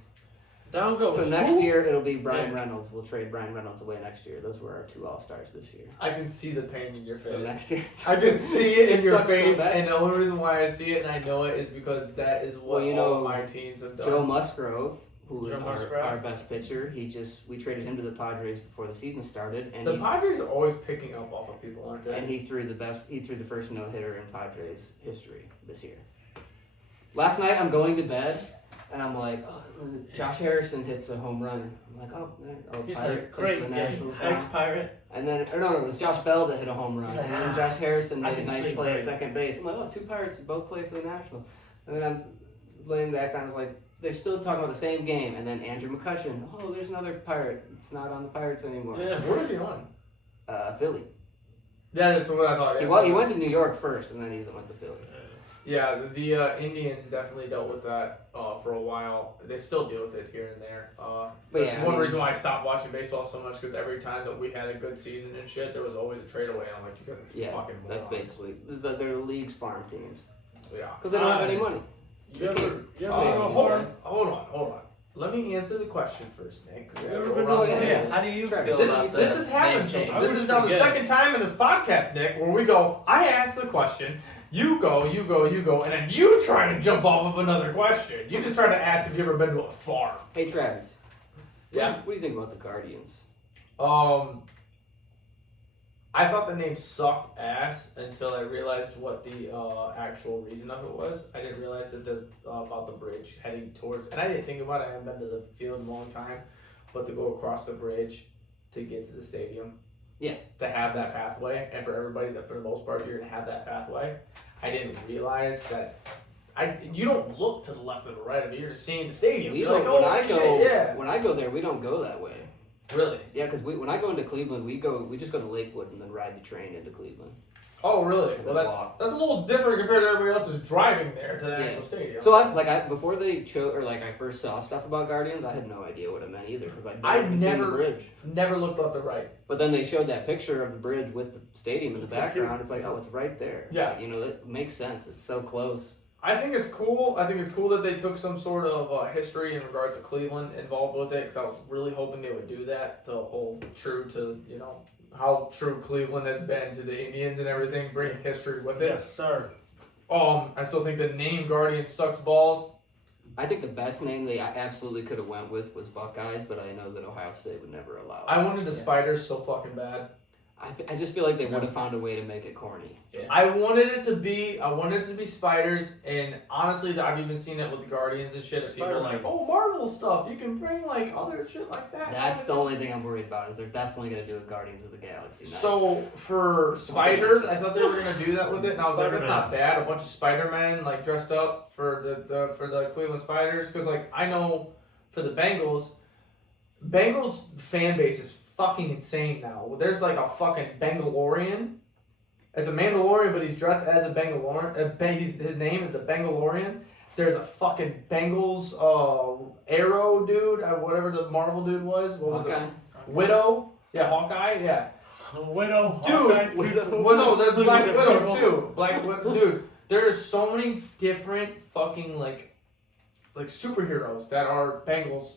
Down goes. So next who? year it'll be Brian Reynolds. We'll trade Brian Reynolds away next year. Those were our 2 All-Stars this year. I can see the pain in your face. So next year, I can see it in It your sucks so face, bad. and the only reason why I see it and I know it is because that is what Well, you all know, of my teams have done. Joe Musgrove, who is Joe Musgrove. our best pitcher, we traded him to the Padres before the season started, and The Padres are always picking up off of people, aren't they? and he threw the first no-hitter in Padres history this year. Last night I'm going to bed and I'm like, oh, Josh Harrison hits a home run. I'm like, He's Pirate like, great the game. Nationals now. Ex-Pirate. And then, no, it was Josh Bell that hit a home run. He's like, And then Josh Harrison I made a can nice sleep play at great. second base. I'm like, oh, 2 Pirates both play for the Nationals. And then I'm laying back down, I was like, they're still talking about the same game. And then Andrew McCutcheon, oh, there's another Pirate. It's not on the Pirates anymore. Yeah. Where is he on? Philly. Yeah, that's what I thought. Yeah. He went to New York first, and then he went to Philly. Yeah, the Indians definitely dealt with that for a while. They still deal with it here and there. But That's yeah, one reason why I stopped watching baseball so much, because every time that we had a good season and shit, there was always a trade away. And I'm like, you guys are Yeah, fucking morons. that's basically they're the league's farm teams Yeah. because they don't have any money. You ever Hold on. Let me answer the question first, Nick. 'Cause we gotta You roll ever around been the to- table. How do you Travis, feel This, about this the has happened. name change? I This always is now the forget. second time in this podcast, Nick, where we go, I ask the question, you go, and then you try to jump off of another question. You just try to ask if you ever been to a farm. Hey Travis, Yeah. what do you think about the Guardians? I thought the name sucked ass until I realized what the actual reason of it was. I didn't realize that about the bridge heading towards, and I didn't think about it. I haven't been to the field in a long time, but to go across the bridge to get to the stadium. Yeah. To have that pathway, and for everybody that for the most part you're gonna have that pathway. I didn't realize that. You don't look to the left or the right of it. You're just seeing the stadium. We You're don't, like, when oh I shit, go yeah. when I go there, we don't go that way. Really? Yeah, because when I go into Cleveland, we just go to Lakewood and then ride the train into Cleveland. Oh, really? And Well, then that's walk. a little different compared to everybody else who's driving there to the Yeah. actual stadium. So before they I first saw stuff about Guardians, I had no idea what it meant either because I'd never seen the bridge. Never looked left or right. But then they showed that picture of the bridge with the stadium in the background. It's like, oh, it's right there. Yeah. You know, it makes sense. It's so close. I think it's cool. I think it's cool that they took some sort of history in regards to Cleveland involved with it, because I was really hoping they would do that to hold true to, how true Cleveland has been to the Indians and everything, bring history with it. Yes, sir. I still think the name Guardian sucks balls. I think the best name they absolutely could have went with was Buckeyes, but I know that Ohio State would never allow it. I wanted the Spiders so fucking bad. I just feel like they would have found a way to make it corny. I wanted it to be spiders, and honestly, I've even seen it with the Guardians and shit. If people are like, oh, Marvel stuff, you can bring like other shit like that. That's the only thing I'm worried about is they're definitely gonna do a Guardians of the Galaxy. So for spiders, I thought they were gonna do that with it, and I was like, that's not bad. A bunch of Spider-Men like dressed up for the Cleveland Spiders, because like I know for the Bengals fan base is fucking insane now. There's like a fucking Bengalorian. It's a Mandalorian, but he's dressed as a Bengalorian. His name is the Bengalorian. There's a fucking Bengals Arrow dude, whatever the Marvel dude was. What was it? Widow. Yeah, Hawkeye. Yeah. Widow. Dude. Hawkeye, Well, no, there's Black Widow too. Black Widow, dude. There's so many different fucking like superheroes that are Bengals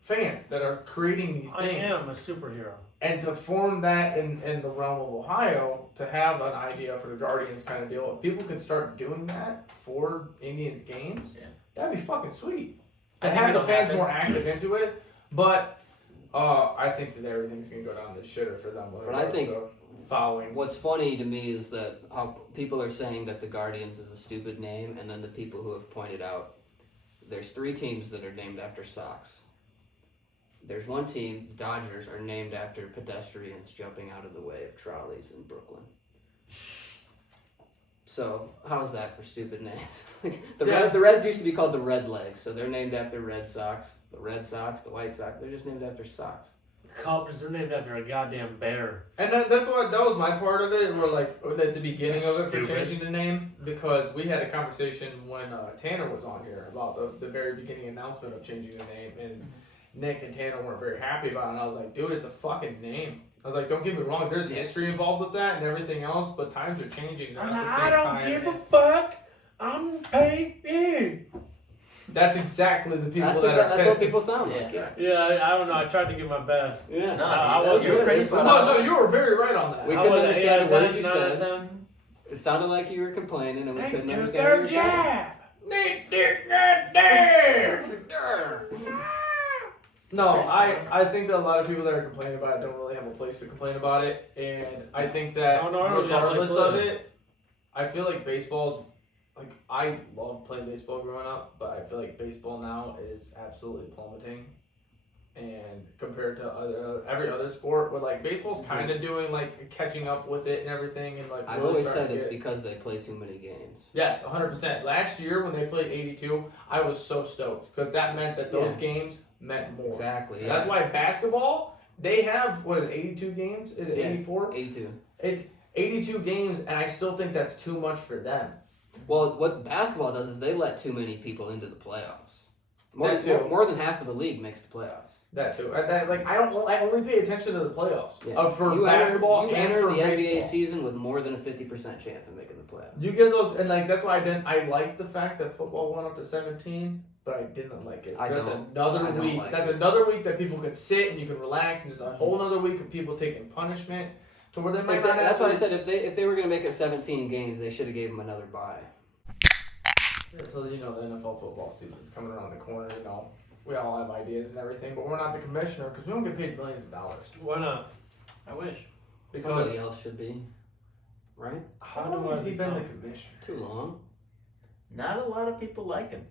fans that are creating these I things. am a superhero. And to form that in the realm of Ohio, to have an idea for the Guardians kind of deal, if people can start doing that for Indians games, that'd be fucking sweet. I And think have the it'll fans happen. more active into it, but I think that everything's gonna go down the shitter for them. But I think following. what's funny to me is that how people are saying that the Guardians is a stupid name, and then the people who have pointed out there's 3 teams that are named after socks. There's one team, the Dodgers, are named after pedestrians jumping out of the way of trolleys in Brooklyn. So how's that for stupid names? The Reds used to be called the Red Legs, so they're named after Red Sox. The Red Sox, the White Sox, they're just named after Sox. Cubs, they're named after a goddamn bear. And that was my part of it. We're like at the beginning of it for changing the name, because we had a conversation when Tanner was on here about the very beginning announcement of changing the name, and Nick and Tanner weren't very happy about it. And I was like, dude, it's a fucking name. I was like, don't get me wrong, there's history involved with that and everything else, but times are changing. I don't give a fuck. I'm paying. That's exactly the people That's what people sound like. Yeah, I don't know. I tried to give my best. Yeah. No, I wasn't. No, you were very right on that. We couldn't understand a word you said. It sounded like you were complaining, and we couldn't understand what you were saying. No, I think that a lot of people that are complaining about it don't really have a place to complain about it, and I think that regardless of it, I feel like baseball's like, I loved playing baseball growing up, but I feel like baseball now is absolutely plummeting, and compared to every other sport, where like baseball's kind of doing like catching up with it and everything, and like I've always said it's because they play too many games. Yes, 100%. Last year when they played 82, I was so stoked because that meant that those games meant more. Exactly. Yeah. That's why basketball, they have, 82 games? Is it 84? 82. 82 games, and I still think that's too much for them. Well, what basketball does is they let too many people into the playoffs. More than half of the league makes the playoffs. That too. I only pay attention to the playoffs. Yeah. For basketball you and enter for the baseball. NBA season with more than a 50% chance of making the playoffs. You get those, and like that's why I liked the fact that football went up to 17. But I didn't like it. That's another week. That's another week that people can sit and you can relax, and there's a whole other week of people taking punishment to where they might not. That's why I said if they were gonna make it 17 games, they should have gave them another bye. Yeah, so the NFL football season's coming around the corner. We all have ideas and everything, but we're not the commissioner because we don't get paid millions of dollars. Why not? I wish. Because somebody else should be, right? How long has he been the commissioner? Too long. Not a lot of people like him.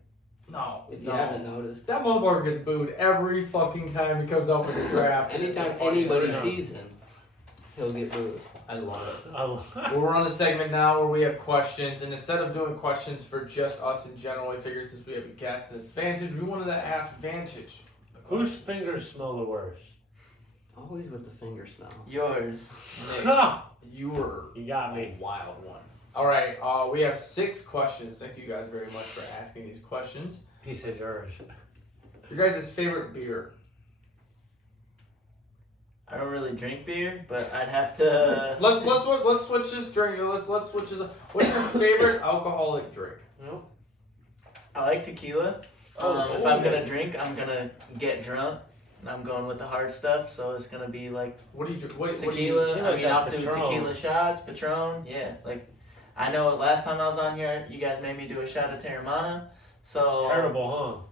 No. If you haven't noticed. That motherfucker gets booed every fucking time he comes out for the draft. Anytime anybody sees him, he'll get booed. I love it. Well, we're on the segment now where we have questions, and instead of doing questions for just us in general, we figured since we have a guest and it's Vantage, we wanted to ask Vantage. Whose fingers smell the worst? Always with the finger smell. Yours. You got me. A wild one. All right, we have 6 questions. Thank you guys very much for asking these questions. He said yours. Your guys' favorite beer? I don't really drink beer, but I'd have to. Let's switch this drink. Let's switch this. What's your favorite alcoholic drink? No. I like tequila. If I'm gonna drink, I'm gonna get drunk, and I'm going with the hard stuff. So it's gonna be like what do you drink? tequila. I'll do tequila shots, Patron. Yeah, like I know last time I was on here, you guys made me do a shot of Terramana. So terrible,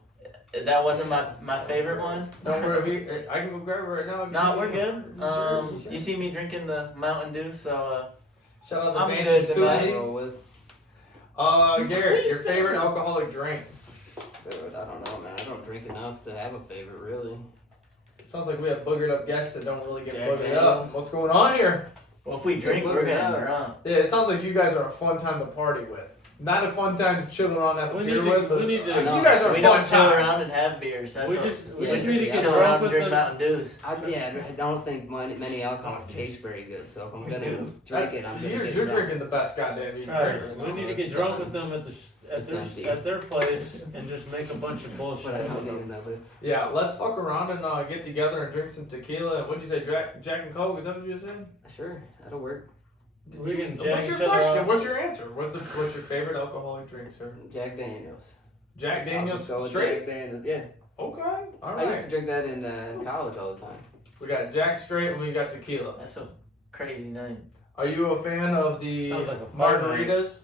that wasn't my favorite one. Don't worry, I can go grab it right now. No, we're good. You see me drinking the Mountain Dew, so shout out to I'm Vantage good tonight. Garrett, your favorite alcoholic drink? Dude, I don't know, man. I don't drink enough to have a favorite, really. Sounds like we have boogered up guests that don't really get Jack boogered Daniels. up. What's going on here? Well, if we drink, we're getting drunk. Yeah, it sounds like you guys are a fun time to party with. Not a fun time to chill around and have a beer with, but you guys are a we fun don't chill time. around and have beers. That's we what just need to get chill drunk around and with drink them. Mountain Dews. I don't think many alcohols taste very good, so if I'm gonna drink it, I'm gonna You're get drunk. drinking the best goddamn you Right. drink. We need to get drunk with them at their place and just make a bunch of bullshit. But I don't need another. Yeah, let's fuck around and get together and drink some tequila. And what'd you say, Jack and Coke? Is that what you said? Sure, that'll work. We can What's jack your each other question? up. What's your answer? What's your favorite alcoholic drink, sir? Jack Daniels. Jack I'll Daniels just go with straight? Jack Daniels. Yeah. Okay, all I used right. to drink that in college all the time. We got Jack straight and we got tequila. That's a crazy name. Are you a fan of the Sounds like a fun margaritas?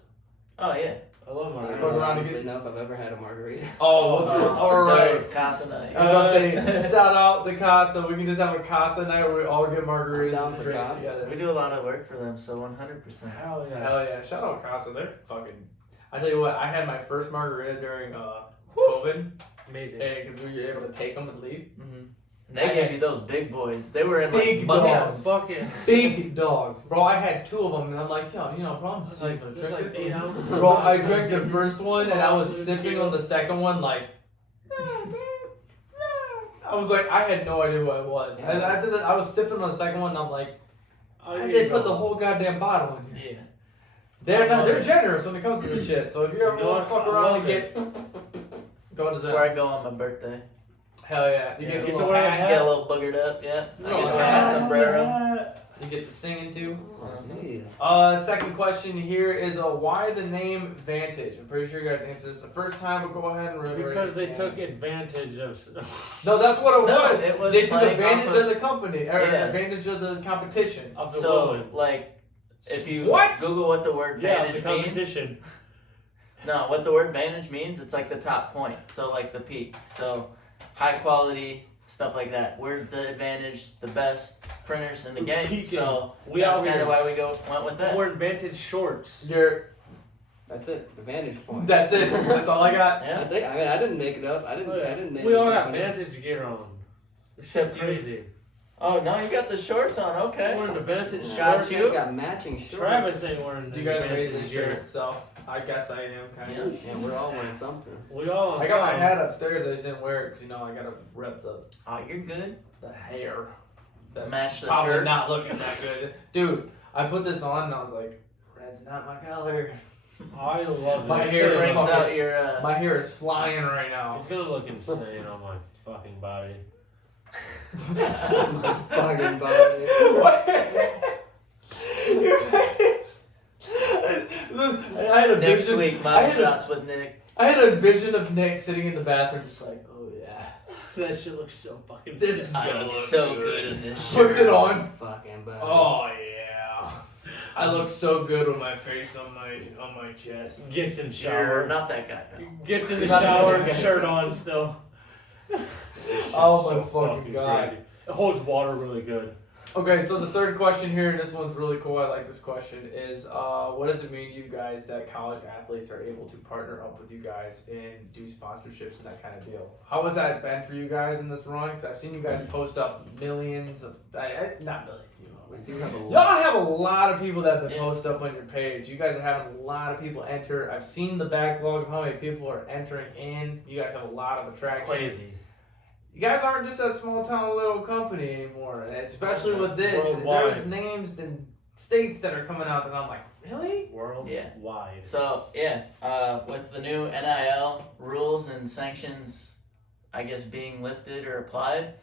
Oh yeah. I love I my Fuck don't around and honestly get- know if I've ever had a margarita. Oh, all right. Dope Casa night. I was about to say, shout out to Casa. We can just have a Casa night where we all get margaritas I'm down and for drink Casa. together. We do a lot of work for them, so 100%. Hell yeah. Hell yeah! Shout out Casa. They're fucking. I tell you what, I had my first margarita during COVID, Amazing. because we were able to take them and leave. Mm-hmm. They gave you those big boys. They were in Big like dogs. buckets. Big dogs, bro. I had 2 of them, and I'm like, yo, bro, I'm It's like, seasoned it's like 8 ounces. Bro, I drank the first one, and I was sipping on the second one, like. I was like, I had no idea what it was. Yeah. And after that, I was sipping on the second one, and I'm like, Oh, why did they put the whole goddamn bottle in here? Yeah. They're generous when it comes to this shit. So if you ever want to fuck around and get, go to That's them. where I go on my birthday. Hell yeah. You Yeah. get the Get to little wear a hat. hat. Get a little boogered up, yeah. I No, get to a wear my hat. sombrero. You get the singing too. Oh, jeez. Second question here is why the name Vantage? I'm pretty sure you guys answered this the first time, but go ahead and reiterate. Because they again. took advantage of. No, that's what it No, was. it was They took playing advantage off of the company or Yeah. advantage of the competition. Of the So, woman. like, if you What? Google what the word Yeah, vantage the means, competition. no, what the word vantage means, it's like the top point. So, like the peak. So, high quality, stuff like that. We're the advantage, the best printers in the game. Peaking. So, We that's out kind of here. why we went with that. We're in Vantage shorts. That's it. The vantage point. That's it. That's all I got. Yeah. I didn't make it up. I didn't make We it all up. got Vantage gear on. Except you. Crazy. Oh, no, you got the shorts on. Okay. We're in the Vantage Got shorts. you. Got matching shorts. Travis ain't wearing the You guys made Vantage this gear. shirt, so I guess I am kind of. Yeah, we're all wearing something. We all on I got my some. hat upstairs. I just didn't wear it because I gotta rep Oh, you're good. the hair. That's Match the probably shirt. not looking that good, dude. I put this on and I was like, red's not my color. I love it. My It's hair gonna is Brings look- fucking- out your. My hair is flying right now. It's gonna look insane on my fucking body. My fucking body. Your face. I had a Next vision. week, I mom had a- shots with Nick. I had a vision of Nick sitting in the bathroom, just like, oh yeah, That shit looks so fucking this sick. is I gonna look look so good in this Puts shirt. it on. Fucking body. Oh yeah, I look so good with my face on my chest. Gets in You're shower. not that guy, pal. Gets in the Not shower, that guy. shirt on still. Oh my So fucking god. crazy. It holds water really good. Okay, so the third question here, and this one's really cool. I like this question. Is what does it mean to you guys that college athletes are able to partner up with you guys and do sponsorships and that kind of deal? How has that been for you guys in this run? Because I've seen you guys post up millions of, not millions, you know. We do have a lot. Y'all have a lot of people that have been Yeah. posted up on your page. You guys are having a lot of people enter. I've seen the backlog of how many people are entering in. You guys have a lot of attraction. Crazy. You guys aren't just a small town little company anymore, and especially with this. Worldwide. There's names and states that are coming out that I'm like, really? Worldwide. So yeah, with the new NIL rules and sanctions, I guess being lifted or applied,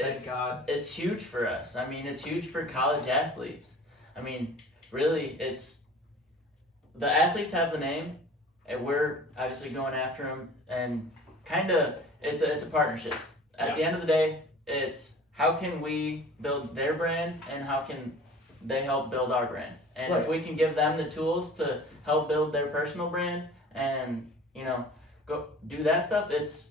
Thank God. it's huge for us. I mean, it's huge for college athletes. I mean, really, it's the athletes have the name, and we're obviously going after them, and kind of it's a partnership. At the end of the day, it's how can we build their brand and how can they help build our brand. And if we can give them the tools to help build their personal brand and, go do that stuff, it's,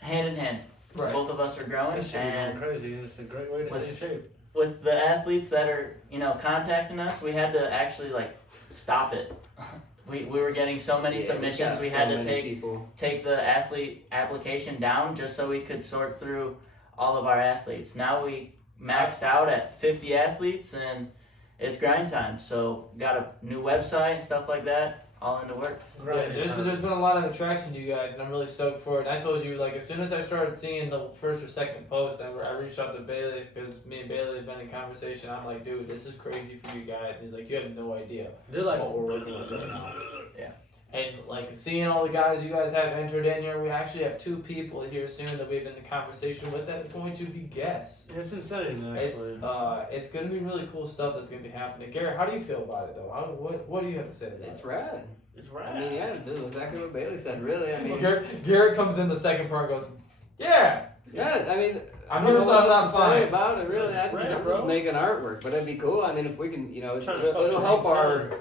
hand in hand. Right. Both of us are growing, That shit and is crazy. It's a great way to With- stay in shape. with the athletes that are, contacting us, we had to actually stop it. We were getting so many submissions, we had to take the athlete application down just so we could sort through all of our athletes. Now we maxed out at 50 athletes and it's grind time. So got a new website and stuff like that, all in the works. Yeah, there's been a lot of attraction to you guys, and I'm really stoked for it. And I told you, as soon as I started seeing the first or second post, I reached out to Bailey because me and Bailey have been in conversation. I'm like, dude, this is crazy for you guys. And he's like, you have no idea They're like, what we're working with right now. Yeah. And seeing all the guys you guys have entered in here, we actually have 2 people here soon that we've been in conversation with that are going to be guests. it's insane, actually. It's going to be really cool stuff that's going to be happening. Garrett, how do you feel about it though? What do you have to say about It's it? rad. It's right. I mean, yeah, it's exactly what Bailey said. Really, I mean, Garrett comes in the second part and goes, yeah. yeah, I mean, I'm I don't know not what else to say fine. about it. Really, It's I'm rad, bro. just making artwork, but it'd be cool. I mean, if we can, Trying to it'll fucking help make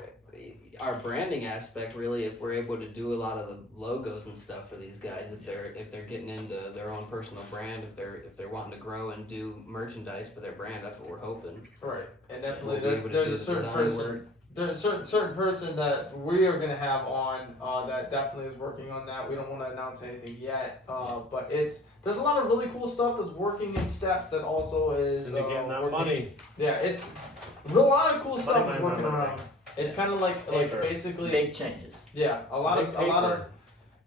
our branding aspect really if we're able to do a lot of the logos and stuff for these guys if they're getting into their own personal brand, if they're wanting to grow and do merchandise for their brand. That's what we're hoping. Right, and definitely We'll be able to do there's a certain design person. work. there's a certain person that we are gonna have on that definitely is working on that. We don't want to announce anything yet, but there's a lot of really cool stuff that's working in steps that also is And they're getting that working. money. Yeah, it's a lot of cool stuff Money, is money, working money. around. It's kind of like Paper. basically Big changes. yeah, a lot of Paper.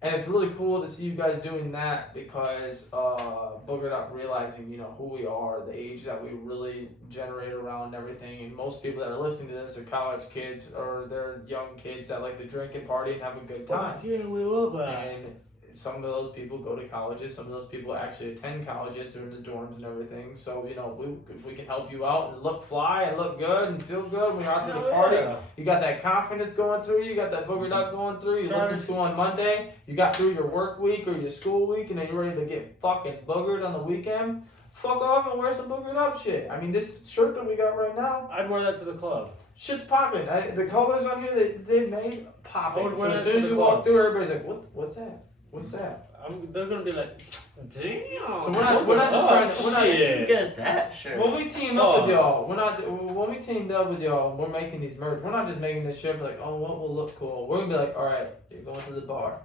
and it's really cool to see you guys doing that because Boogered Up realizing, who we are, the age that we really generate around everything. And most people that are listening to this are college kids or they're young kids that like to drink and party and have a good time. Yeah, we love that. And some of those people go to colleges, some of those people actually attend colleges, they're in the dorms and everything. So, if we can help you out and look fly and look good and feel good when you're out there to party, you got that confidence going through you got that Boogered Up going through you, listen to on Monday, you got through your work week or your school week, and then you're ready to get fucking boogered on the weekend, fuck off and wear some Boogered Up shit. I mean, this shirt that we got right now, I'd wear that to the club. shit's popping. The colors on here, they made I popping. would So wear as that soon to as the you club. walk through, everybody's like, what's that? What's that? They're gonna be like, damn. So we're not just trying to, we're not, shit. You get that shirt. when we team up with y'all, when we teamed up with y'all, we're making these merch. We're not just making this shirt like, oh, what will look cool. We're gonna be like, all right, you're going to the bar.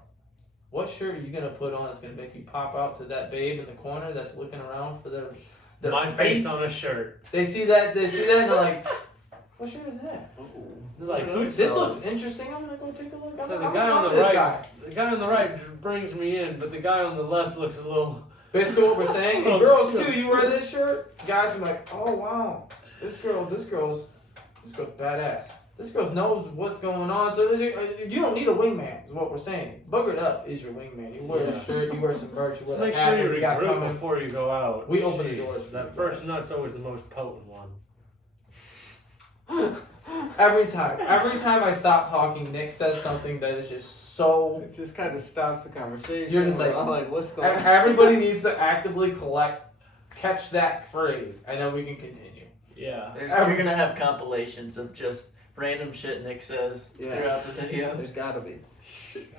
What shirt are you gonna put on that's gonna make you pop out to that babe in the corner that's looking around for their My face on a shirt. They see that, and they're like, what shirt is that? They're like, who's This looks interesting. I'm gonna go take a look. So I'm the gonna guy talk on to the this right, guy. the guy on the right brings me in, but the guy on the left looks a little. Basically, what we're saying, and girls too. You wear this shirt, guys are like, oh wow, this girl's badass. This girl knows what's going on. So you don't need a wingman, is what we're saying. Boogered Up is your wingman. You wear a shirt, you wear some merch, you wear Make a hat. sure you got regroup coming. before you go out. We open the Jeez, doors for That you first guys. nut's always the most potent one. Every time I stop talking, Nick says something that is just so. It just kind of stops the conversation. You're just like, I'm like, what's going on? Everybody needs to actively catch that phrase, and then we can continue. Yeah. You're gonna have compilations of just random shit Nick says throughout the video. There's gotta be.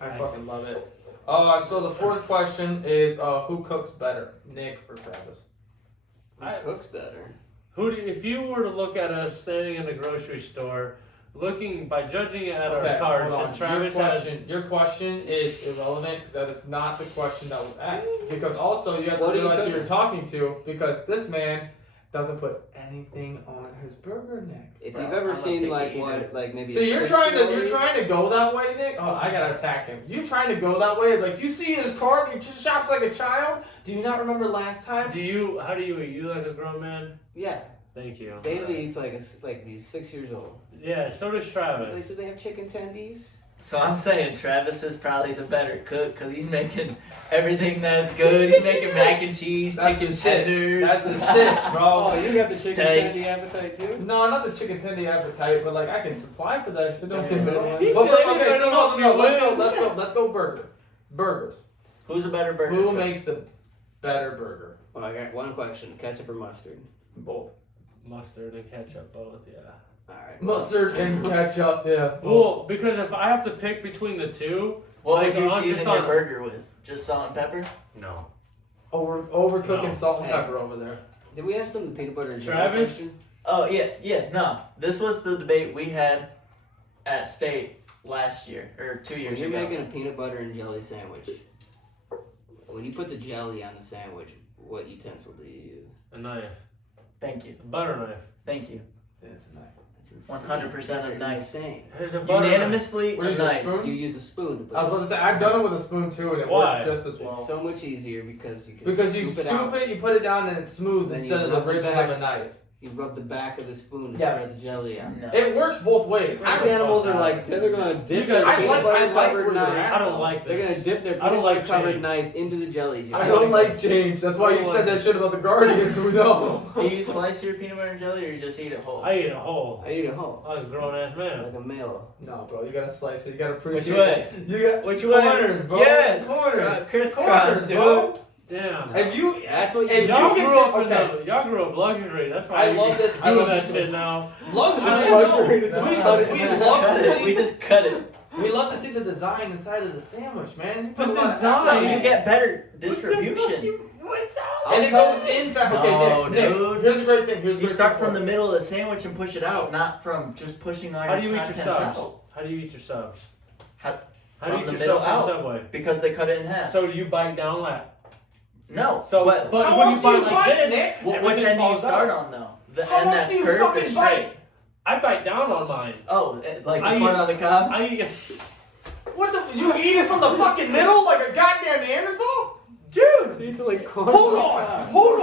I fucking love it. So the fourth question is, who cooks better, Nick or Travis? Who cooks better? If you were to look at us standing in the grocery store, by judging it at Okay, our cards, hold on. and Travis Your question is irrelevant because that is not the question that was asked. Because also you have to What do you realize who cook? you're talking to, because this man doesn't put anything on his burger, Nick. If Bro, you've ever I'm not seen picky like either. what, like maybe. So a you're trying to 6-year-old go that way, Nick? Oh, I gotta attack him. You trying to go that way? It's like you see his cart, he shops like a child. Do you not remember last time? how do you eat? You like a grown man? Yeah, Thank you. Bailey eats like he's 6 years old. Yeah, so does He's Travis. like, do they have chicken tendies? So I'm saying Travis is probably the better cook because he's making everything that's good. He's making mac and cheese, That's chicken the shit. tenders. That's the shit, bro. Oh, you got the chicken Steak. tendy appetite too? No, not the chicken tendy appetite, but like I can supply for that shit. Don't get me wrong. He's But saying okay, I so don't no, know if you let's go burgers. Who's a better burger? Who cook? makes the better burger? Well, I got one question: ketchup or mustard? Both. Mustard and ketchup, both, yeah. All right. Mustard and ketchup, yeah. Well, because if I have to pick between the two, What like, would you I'm season just your on- burger with? Just salt and pepper? no. Overcooking No. salt and Hey. pepper over there. Did we ask them the peanut butter and jelly Travis? question? Oh yeah, no. This was the debate we had at state last year or 2 When years you're ago. making a peanut butter and jelly sandwich, when you put the jelly on the sandwich, what utensil do you use? A knife. Thank you, A butter knife. thank you. It's a knife. That's insane. 100% That's a knife. Insane. There's a butter Unanimously, What do a you use, a knife. spoon? You use a spoon. To put I was about to say I've done it with a spoon too, and it Why? works just as It's well. so much easier because you can Because you scoop it out. scoop it, you put it down, and it's smooth Then instead you of the rub the ridges of back. a knife. You rub the back of the spoon to Yeah. spread the jelly out. No. It works both ways. I These don't animals fuck are that. like they're gonna dip You guys- their I peanut like butter where covered you're knife. at. I don't like They're gonna this. dip their I don't peanut like butter covered change. knife into the jelly jar. I don't like change. That's why I you don't said like that it. shit about the Guardians. We know. Do you slice your peanut butter and jelly or you just eat it whole? I eat it whole. I eat it whole, Like a grown ass man. like a male. No, bro, you gotta slice it. You gotta appreciate Which way? it. You got Which corners, way? bro. Yes. Corners. Crisscross, Corners, dude. bro. Damn. If you, That's what if you Y'all you can grew up in okay. y'all grew up luxury. That's why I you love this. I doing love that this. shit now. Luxury, I luxury no. to just We- cut it we in half. love to Cut it. see- We just cut it. We love to see the design inside of the sandwich, man. You put The a lot of design- effort No, in you it. get better What the fuck distribution. you- And it goes in fast. No, Okay, Nick, dude. here's a great thing. You start from the middle of the sandwich and push it out, not from just pushing all How your do you eat your contents subs? out. How do you eat your subs? How do you from eat the your middle sub from out. Subway? Because they cut it in half. So do you bite down like? No. So, but but how when else you do you bite like bite, this, Nick? which Everything end do you falls start out. on though? The How end else that's do you curved or fucking straight? bite? I bite down on mine. Oh, like the I corn eat- on the cob? I eat, What the? You eat it from the fucking middle like a goddamn Neanderthal? dude. It's like corn. Hold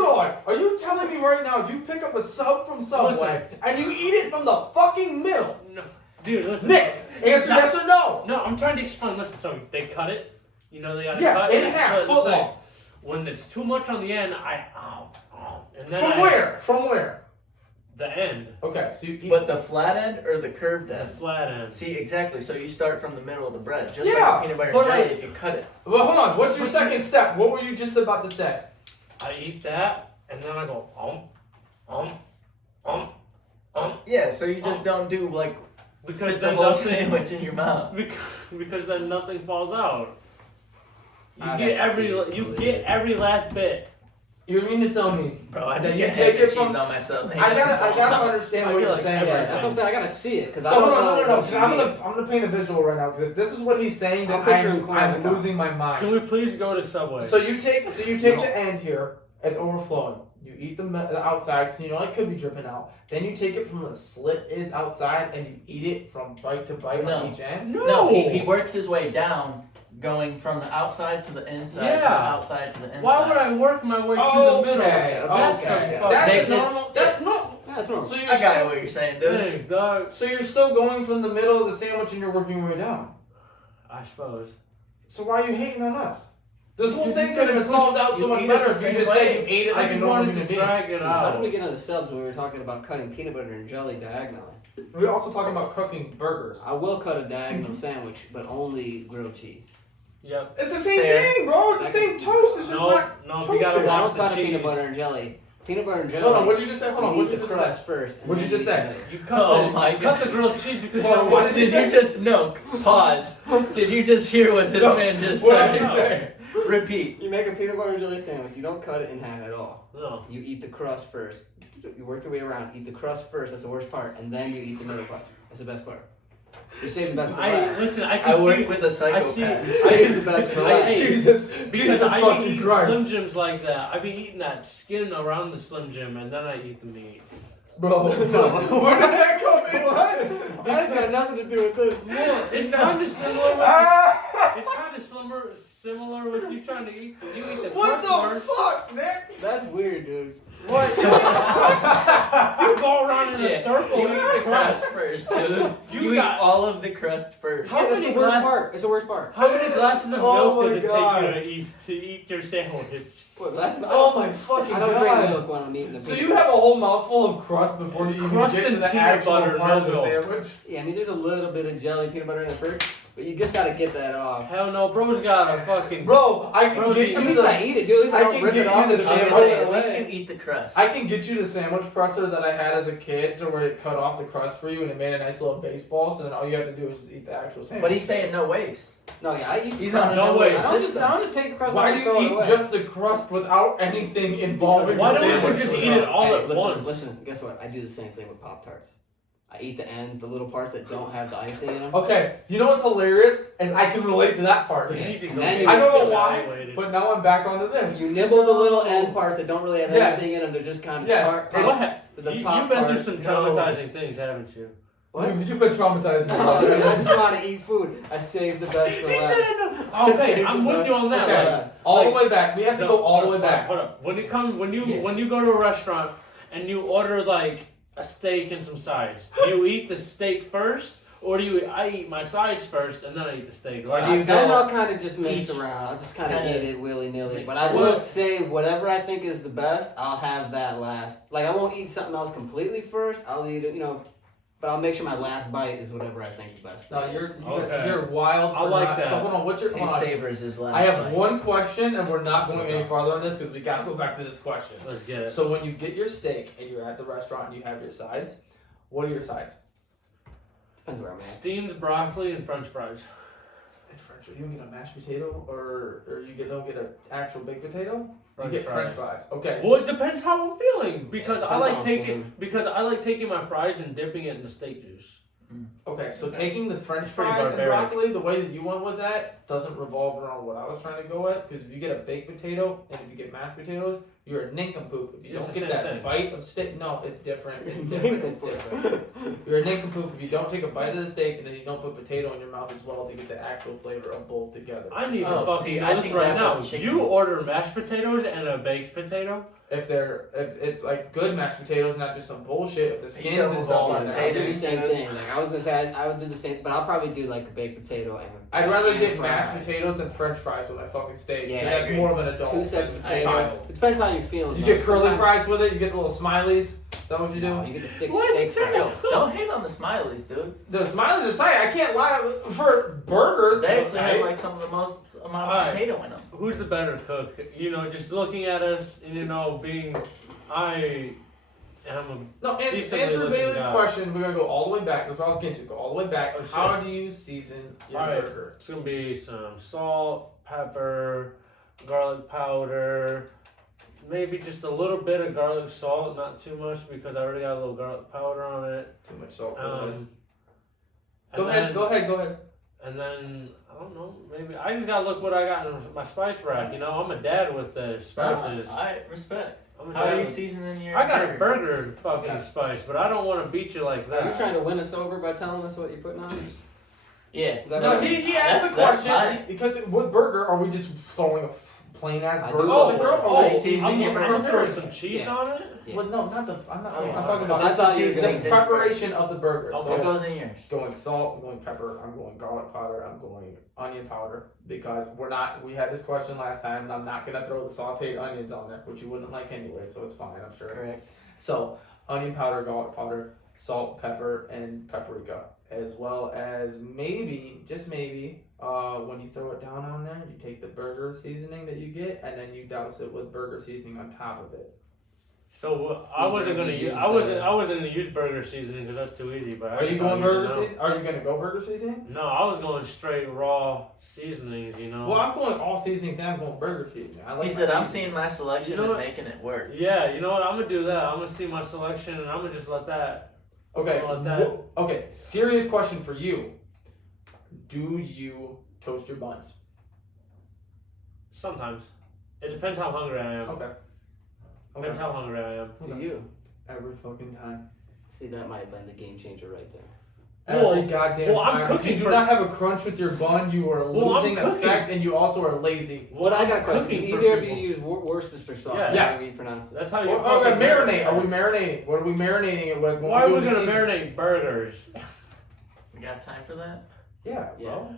on. Are you telling me right now you pick up a sub from Subway and you eat it from the fucking middle? No, dude, listen. Nick, answer No. yes or no. No, I'm trying to explain. Listen, so they cut it. You know they gotta Yeah, cut in it. half, Split the foot thing. long. When it's too much on the end, and then From where? From where? The end, Okay, so you eat. But the flat end or the curved the end? flat end. See, exactly. So you start from the middle of the bread, just Yeah, like peanut butter but and jelly like- if you cut it. Well, hold on. What's your second step? What were you just about to say? I eat that, and then I go Yeah, so you just don't do like because fit the then whole nothing, sandwich in your mouth. because then nothing falls out. You I'd get have to see every it to you believe get it. every last bit. You mean to tell me? Bro, I Did just you get take egg and it from- cheese on myself. I gotta understand I what get you're like saying. every- Yeah, right that's now. what I'm saying. I gotta see it because I So don't hold on, know. no. what 'Cause you I'm eat. gonna paint a visual right now. Because if this is what he's saying, then I'll picture him corn on I'm the cob. losing my mind. Can we please go to Subway? So you take No. the end here, it's overflowing. You eat the outside, because you know it could be dripping out. Then you take it from where the slit is outside, and you eat it from bite to bite No. on each end. No, he works his way down, going from the outside to the inside to the Yeah. outside to the inside. Why would I work my way to the middle? Okay, That's some okay. fucking That's Nick, normal. That's normal. Yeah, that's normal. So you're I got still, what you're saying, dude. things, dog. so you're still going from the middle of the sandwich, and you're working your way down. I suppose. So why are you hating on us? This whole Because thing you could have been said solved out so you much eat it better the if you same just way. said you ate it I like a just normal wanted human to being. drag it How did out. we get into subs when we were talking about cutting peanut butter and jelly diagonally? We're also talking about cooking burgers. I will cut a diagonal sandwich, but only grilled cheese. Yep. It's the same Fair. thing, bro. It's the same toast. It's just No, not. no, toasted. you gotta I watch don't cut the a peanut cheese. butter and jelly. Peanut butter and jelly. Hold on. What'd you just say? Hold on. You What'd eat you the just crust say? first. and What'd you then just eat say? the middle. You cut Oh the my cut God. the grilled cheese because Hold you on, don't what want did Did you just pause? Did you just hear what this No. man just What said? did he say? Repeat. You make a peanut butter and jelly sandwich. You don't cut it in half at all. No. You eat the crust first. You work your way around. Eat the crust first. That's the worst part, and then you eat the middle part. That's the best part. You save the best for last. Listen. I can I see. work with a I see. psychopath. Save the best for last. Hey, Jesus, because Jesus I be fucking eating Christ, Slim Jims like that. I be eating that skin around the Slim Jim, and then I eat the meat. bro. Where did that come in? What? That's got nothing to do with this. It's kind of similar with. It's kind of similar with you trying to eat. You eat the What crust the first. fuck, Nick? That's weird, dude. What? You go around in a Yeah, circle. you and eat eat the crust first, dude. You You got- eat all of the crust first. How Yeah, that's many the worst gla- part. It's the worst part. How many glasses of Oh milk my does it God. take you to eat your sandwich? What, last, Oh my fucking I don't drink god. milk when I'm eating the So peanut you have a whole mouthful of crust before you even Crust get to and the peanut actual butter, part of the no milk. sandwich? Yeah, I mean, there's a little bit of jelly and peanut butter in it first, but you just gotta get that off. Hell no, bro's got a fucking. Bro, I can Bro, get at At you least the I eat it, dude. At least I I don't can rip get it off you and the just I was same gonna way. say, throw at it least away. you eat the crust. I can get you the sandwich presser that I had as a kid to where it cut off the crust for you and it made a nice little baseball, so then all you have to do is just eat the actual sandwich. But he's saying no waste. No, yeah, I eat He's crust. on a No no way. waste I don't just, system. I don't just take the crust Why off do and you throw it eat away. just the crust without anything involving Why the don't we sandwich? just eat it all at listen, once? Listen, guess what? I do the same thing with Pop-Tarts. I eat the ends, the little parts that don't have the icing in them. Okay, you know what's hilarious? Is I can relate to that part. You need to And go then get you- I don't know why, evaluated. but now I'm back onto this. You nibble the little end parts that don't really have Yes. anything in them. They're just kind of Yes. tart. Hey, what ha- The you've pop been through part. some No. traumatizing things, haven't you? What? You've been traumatized. No, dude, I just want to eat food. I saved the best for He last. said no. Oh, okay, I'm with you on that. Okay. Like, All the way back. We have to no, go all the way hold up, back. Hold up. When you Yeah. when you go to a restaurant and you order like a steak and some sides, do you eat the steak first, or do you? I eat my sides first and then I eat the steak. Or do you Then go I'll kind of just mix each- around. I'll just kind of kinda eat it willy nilly. mix But I it. will What? save whatever I think is the best. I'll have that last. Like I won't eat something else completely first. I'll eat it, but I'll make sure my last bite is whatever I think the best. No, is. Okay. you're wild. I For like not, that. So hold on. What's your? He Hold on. savors his last I have bite. one question, and we're not going any farther on this because we gotta go back to this question. Let's get it. So when you get your steak and you're at the restaurant and you have your sides, what are your sides? Depends where I'm at. Steamed broccoli and French fries. French. You don't get a mashed potato, or don't get an actual baked potato. French you get fries. French fries. Okay. Well, it depends how I'm feeling because Yeah, I like depends how I'm taking my fries and dipping it in the steak juice. Okay, so taking the French It's pretty fries and barbaric. broccoli, the way that you went with that doesn't revolve around what I was trying to go at. Because if you get a baked potato and if you get mashed potatoes, you're a nincompoop. If you It's don't the get same that thing. bite of steak, no, it's different. It's different. It's different. You're a nincompoop if you don't take a bite of the steak and then you don't put potato in your mouth as well to get the actual flavor of both together. I need Oh, to fucking see, know I this think right that now. with chicken- You order mashed potatoes and a baked potato. If it's like good mashed potatoes, not just some bullshit. If the skins double and stuff ball like I'll that. do the same thing. Like I was gonna say, I would do the same, but I'll probably do like a baked potato and. I'd rather and get fries. mashed potatoes than French fries with my fucking steak. Yeah, I That's agree. more of an adult 2 sets of than a potatoes. child. It depends how you feel. You get curly fries with it. You get the little smileys. Is that what you do? No, you get the thick What? steak fries. Don't hate on the Smileys, dude. The smileys are tight. I can't lie. For burgers, They it's actually have tight. like some of the most amount of Alright. potato in them. Who's the better cook? You know, just looking at us and I am No, decently answer looking Bailey's guy. question. We're gonna go all the way back. That's what I was getting to. Go all the way back. Oh, shit. How do you season your Alright. burger? It's gonna be some salt, pepper, garlic powder, maybe just a little bit of garlic salt, not too much because I already got a little garlic powder on it. Too much salt. And Go then- ahead. And then I don't know, maybe I just gotta look what I got in my spice rack. You know, I'm a dad with the spices. I respect. I'm a How dad are you with- seasoning your I got a burger? burger fucking Okay. spice, but I don't want to beat you like Are you that. trying to win us over by telling us what you're putting on? Yeah. That No, makes he asked the That's question fine. because with burger, are we just throwing a plain ass I burger? do. on the grill? Oh, Or seasoning I'm your gonna burger. throw some cheese Yeah. on it. Yeah. Well, no, not the. I'm not. Oh, I'm yeah. talking Because I about thought you were the gonna say preparation of the burger. Oh, So what goes in yours? going salt, I'm going pepper, I'm going garlic powder, I'm going onion powder because we had this question last time and I'm not gonna throw the sauteed onions on there, which you wouldn't like anyway, so it's fine, I'm sure. Correct. So onion powder, garlic powder, salt, pepper, and paprika, as well as maybe, just maybe, when you throw it down on there, you take the burger seasoning that you get and then you douse it with burger seasoning on top of it. So I wasn't gonna use. I wasn't gonna use burger seasoning because that's too easy. But Are you going burger seasoning? Are you gonna go burger seasoning? No, I was going straight raw seasonings. You know. Well, I'm going all seasoning. Then I'm going burger seasoning. I like He my said, "I'm seasoning. seeing my selection You know and what? making it work." Yeah, you know what? I'm gonna do that. I'm gonna see my selection and I'm gonna just let that. Okay. How about that? Okay. Serious question for you. Do you toast your buns? Sometimes. It depends how hungry I am. Okay. Depends how hungry I am. Do you? Every fucking time. See, that might have been the game changer right there. Every Well- goddamn well, I'm time. cooking if you do for- not have a crunch with your bun, you are Well, I'm losing cooking. effect, and you also are lazy. But I got a question. cooking Do for either of you people. use Worcestershter sauce? Yes. Yes. How you pronounce it? That's how you. Okay, fucking marinate. Are we marinating? What are we marinating it with? when Why are we're we doing gonna the seasoning? marinate burgers? We got time for that? Yeah, Yeah. bro.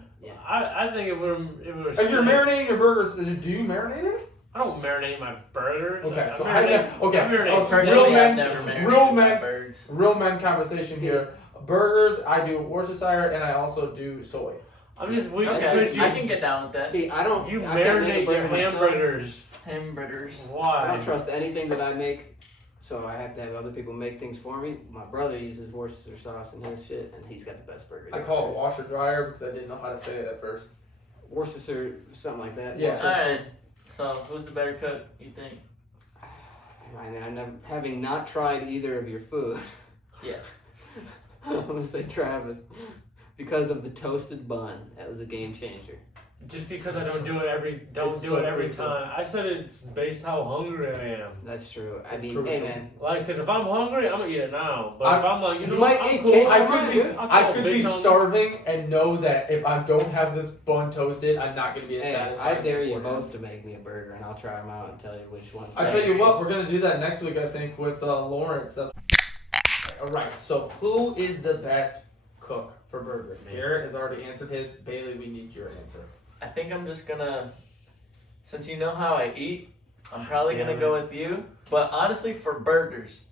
I think if it was. If you're marinating your burgers, do you marinate it? I don't marinate my burgers. Okay, so I marinate. okay. I marinate Oh, personally, real Personally, men- I've never marinated real my men- birds. Real men conversation See. here. Burgers, I do Worcestershire, and I also do soy. I'm just weak. Okay, Because I you, can get down with that. See, I don't. you I can't make marinate a burger your myself. hamburgers. Hamburgers. I Why? don't trust anything that I make, so I have to have other people make things for me. My brother uses Worcestershire sauce in his shit, and he's got the best burgers. I call it washer dryer because I didn't know how to say it at first. Worcestershire, something like that. Yeah. Alright. So, who's the better cook, you think? I mean, I never, having not tried either of your food. Yeah. I'm gonna say Travis, because of the toasted bun. That was a game changer. Just because I don't do it every It's so every crucial. time. I said it's based how hungry I am. That's true. I It's mean, crucial. hey man, Like, cause if I'm hungry, I'm gonna eat it now. But if I'm like, you You know, might I'm eat cool. Chase I Fine, could dude. I could big be hungry. starving and know that if I don't have this bun toasted, I'm not gonna be as hey, satisfied. I dare you as both to make me a burger, and I'll try them out and tell you which one's. I tell you what, we're gonna do that next week. I think with Lawrence. That's all right. So who is the best cook for burgers? Me. Garrett has already answered his. Bailey, we need your answer. I think I'm just gonna, since you know how I eat, I'm probably Damn gonna it. go with you. But honestly, for burgers,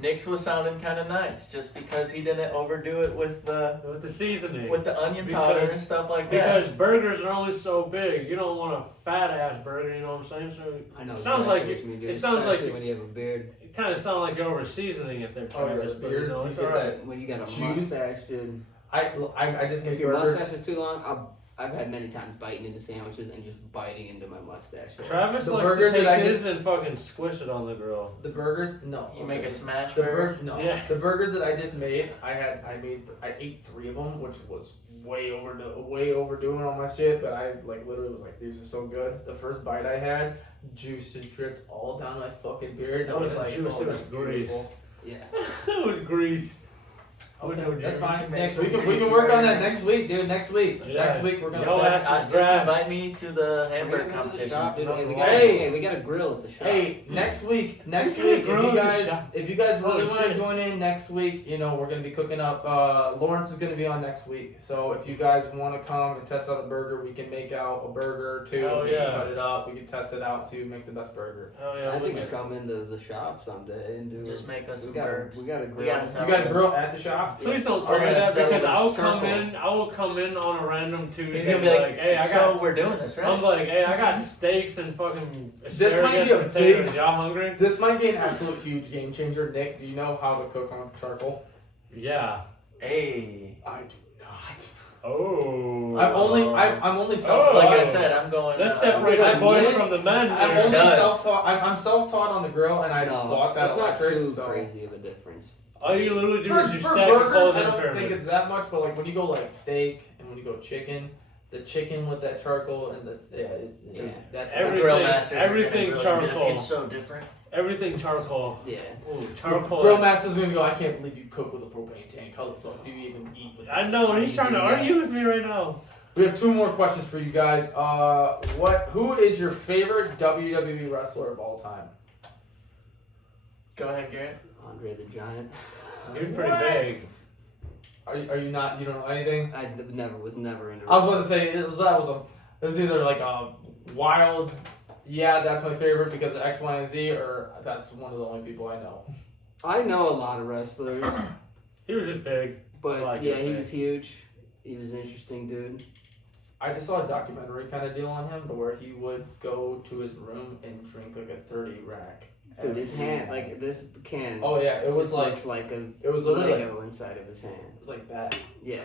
Nick's was sounding kind of nice, just because he didn't overdo it with the seasoning. onion powder Because- and stuff like that. Because burgers are only so big. You don't want a fat ass burger. You know what I'm saying? So I know. Sounds exactly like what it- you mean, dude, it sounds like especially it- when you have a beard. it kind of sounds like you're over seasoning it there, Oh, yeah, Travis. the But beard, you know, you it's get alright. When you got a Juice. mustache, dude. I just If make your burgers. mustache is too long, I've had many times biting into sandwiches and just biting into my mustache. Travis The likes to burgers that I take his just- and fucking squish it on the grill. The burgers, no. You make a smash The burger. no. Yeah. The burgers that I just made, I ate 3 of them, which was way overdoing all my shit. But I like literally was like, these are so good. The first bite I had, juice just dripped all down my fucking beard. And I It was wasn't like, juice, oh, it was that's grease. beautiful. Yeah. It was grease. Okay, No that's juice. fine. Make Next some we can juicy work on that burgers. next week, dude. Next week. Yeah. Next week we're gonna. Yo, that's- Just Grass. invite me to the We're hamburger gonna go to the competition. shop, dude. Hey, we got Hey. okay, we got a grill at the shop. Hey, next week, We can grill at the shop. if you guys really Holy want to shit. join in next week, you know we're gonna be cooking up. Lawrence is gonna be on next week, so if you guys want to come and test out a burger, we can make out a burger or 2. Hell We can yeah. cut it up. We can test it out and see who makes the best burger. Hell yeah. I think look I come into the shop someday and do. Just make us we some got burgers. we got a grill. We gotta You sell got a this. grill at the shop? Please don't We're tell me gonna that sell because this I circle. will come in on a random Tuesday. He's gonna be and like, hey, I so got. we're doing this, right? I'm like, hey, I got steaks and fucking This might asparagus be a and potatoes. big- Y'all hungry? This might be an absolute huge game changer. Nick, do you know how to cook on charcoal? Yeah. Hey. I do not. Oh. I'm only Oh. self-taught. Like I said, I'm going. Let's separate the I'm boys only- from the men I'm here. only does. self-taught. I'm self-taught on the grill, and I No, bought that it's not electric. too so. crazy of a difference. All you literally do For, is you for stack and burgers, close I in a don't think pyramid. it's that much, but like when you go like steak and when you go chicken, the chicken with that charcoal and the Yeah. that's The Everything- grill masters are everything gonna really be like, charcoal. It's so different. Everything charcoal. Yeah. Ooh, charcoal. Grill master's gonna go. I can't believe you cook with a propane tank. How the fuck do you even eat with? I know, he's trying to Yeah. argue with me right now. We have 2 more questions for you guys. Who is your favorite WWE wrestler of all time? Go ahead, Garrett. Andre the Giant. He was pretty What? big. Are you not? You don't know anything? I was never into. I was about to say it was either like a wild. Yeah, that's my favorite because of X, Y, and Z, or that's one of the only people I know. I know a lot of wrestlers, He was just big. but Like yeah, your he thing. was huge. He was an interesting dude. I just saw a documentary kind of deal on him, to where he would go to his room and drink like a 30 rack. Dude, his every hand, night. like this can. Oh yeah, it was just like looks like a it was literally like, Lego inside of his hand. it was like that. Yeah,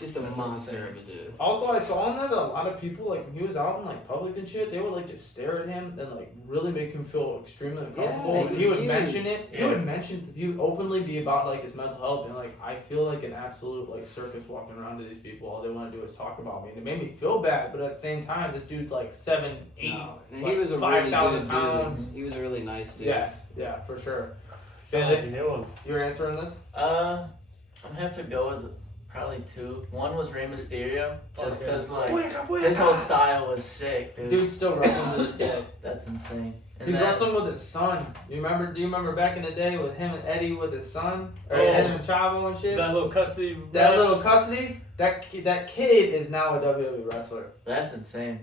just a That's monster insane. of a dude. Also, I saw that a lot of people, like when he was out in like public and shit, they would like just stare at him and like really make him feel extremely uncomfortable. Yeah, And he he was would huge. mention it. He would openly be about like his mental health and like I feel like an absolute like circus walking around to these people. All they want to do is talk about me, and it made me feel bad. But at the same time, this dude's like 7'8". No, and like he was a really 5,000 good pounds. dude. He was a really nice dude. Yes, yeah, for sure. Sound like Bailey, you knew him. you're answering this? I'm gonna have to go with probably 2. One was Rey Mysterio, just because like his whole style was sick, dude. Dude's still wrestling to this day. That's insane. And He's then- wrestling with his son. Do you remember back in the day with him and Eddie with his son? Or Oh. Eddie and Chavo and shit? That little custody. That match. little custody? That kid is now a WWE wrestler. That's insane.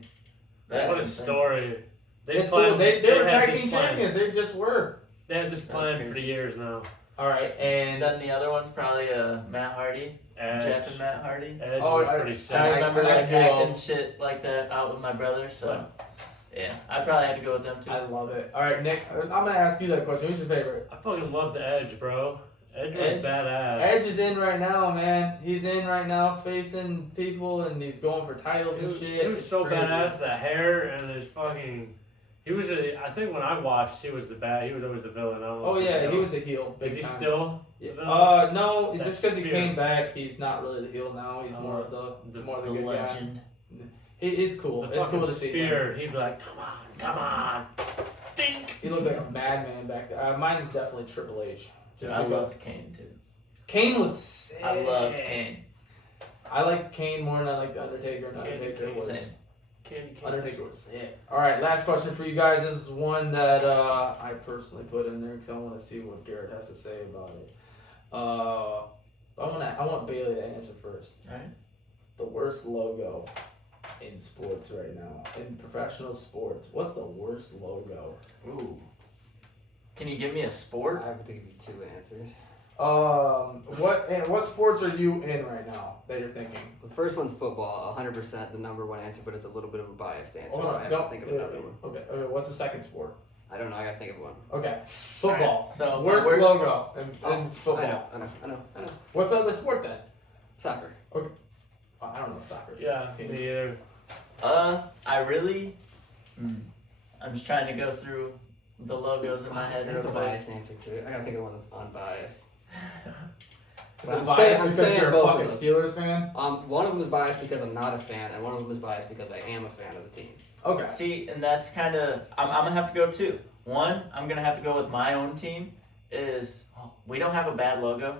That's What a insane. story. They It's planned. cool. They were had tag this team plan. champions. They just were. They had this That's plan for crazy. years now. Alright, And and then the other one's probably Matt Hardy, Jeff and Matt Hardy. Edge Oh, was I- pretty I sick. I- remember nice like duo. acting shit like that out with my brother, so yeah, I'd probably have to go with them too. I love it. Alright, Nick, I'm gonna ask you that question. Who's your favorite? I fucking loved Edge, bro. Edge was Edge? badass. Edge is in right now, man. He's in right now facing people and he's going for titles and shit. He was It's so crazy. badass. The hair and his fucking. He was I think when I watched, he was the bad. He was always the villain. I don't know Oh if he's yeah, still- he was the heel. Big Is he time. still? Yeah. No. No, That just because he spear. came back, he's not really the heel now. He's more of The- more of The the good legend. guy. It's cool. The It's fucking cool to see him. spear. He'd be like, come on, think. He looked like a madman back there. Mine is definitely Triple H. Just I because love Kane too. Kane was sick. I love Kane. I like Kane more than I like the Undertaker. And Candy Undertaker cane, was Same. Candy canes. Undertaker was sick. All right, last question for you guys. This is one that I personally put in there because I want to see what Garrett has to say about it. I want Bailey to answer first. Alright. The worst logo in sports right now, in professional sports. What's the worst logo? Ooh. Can you give me a sport? I have to give you 2 answers. What sports are you in right now that you're thinking? The first one's football, 100% the number 1 answer, but it's a little bit of a biased answer, Hold so on, I have don't to think of yeah, another one. Okay, what's the second sport? I don't know, I gotta think of one. Okay, football. Alright, so worst worst- logo in Oh, football. I know. What's the other sport then? Soccer. I don't know soccer. Yeah, teams. me either. I really. I'm just trying to go through the logos in my head That's real a quick. biased answer to it. I gotta think of one that's unbiased. Is I'm it saying- biased I'm because saying you're a both fucking of Steelers fan? One of them is biased because I'm not a fan, and one of them is biased because I am a fan of the team. Okay. See, and that's kind of. I'm gonna have to go too. One, I'm gonna have to go with my own team. We don't have a bad logo.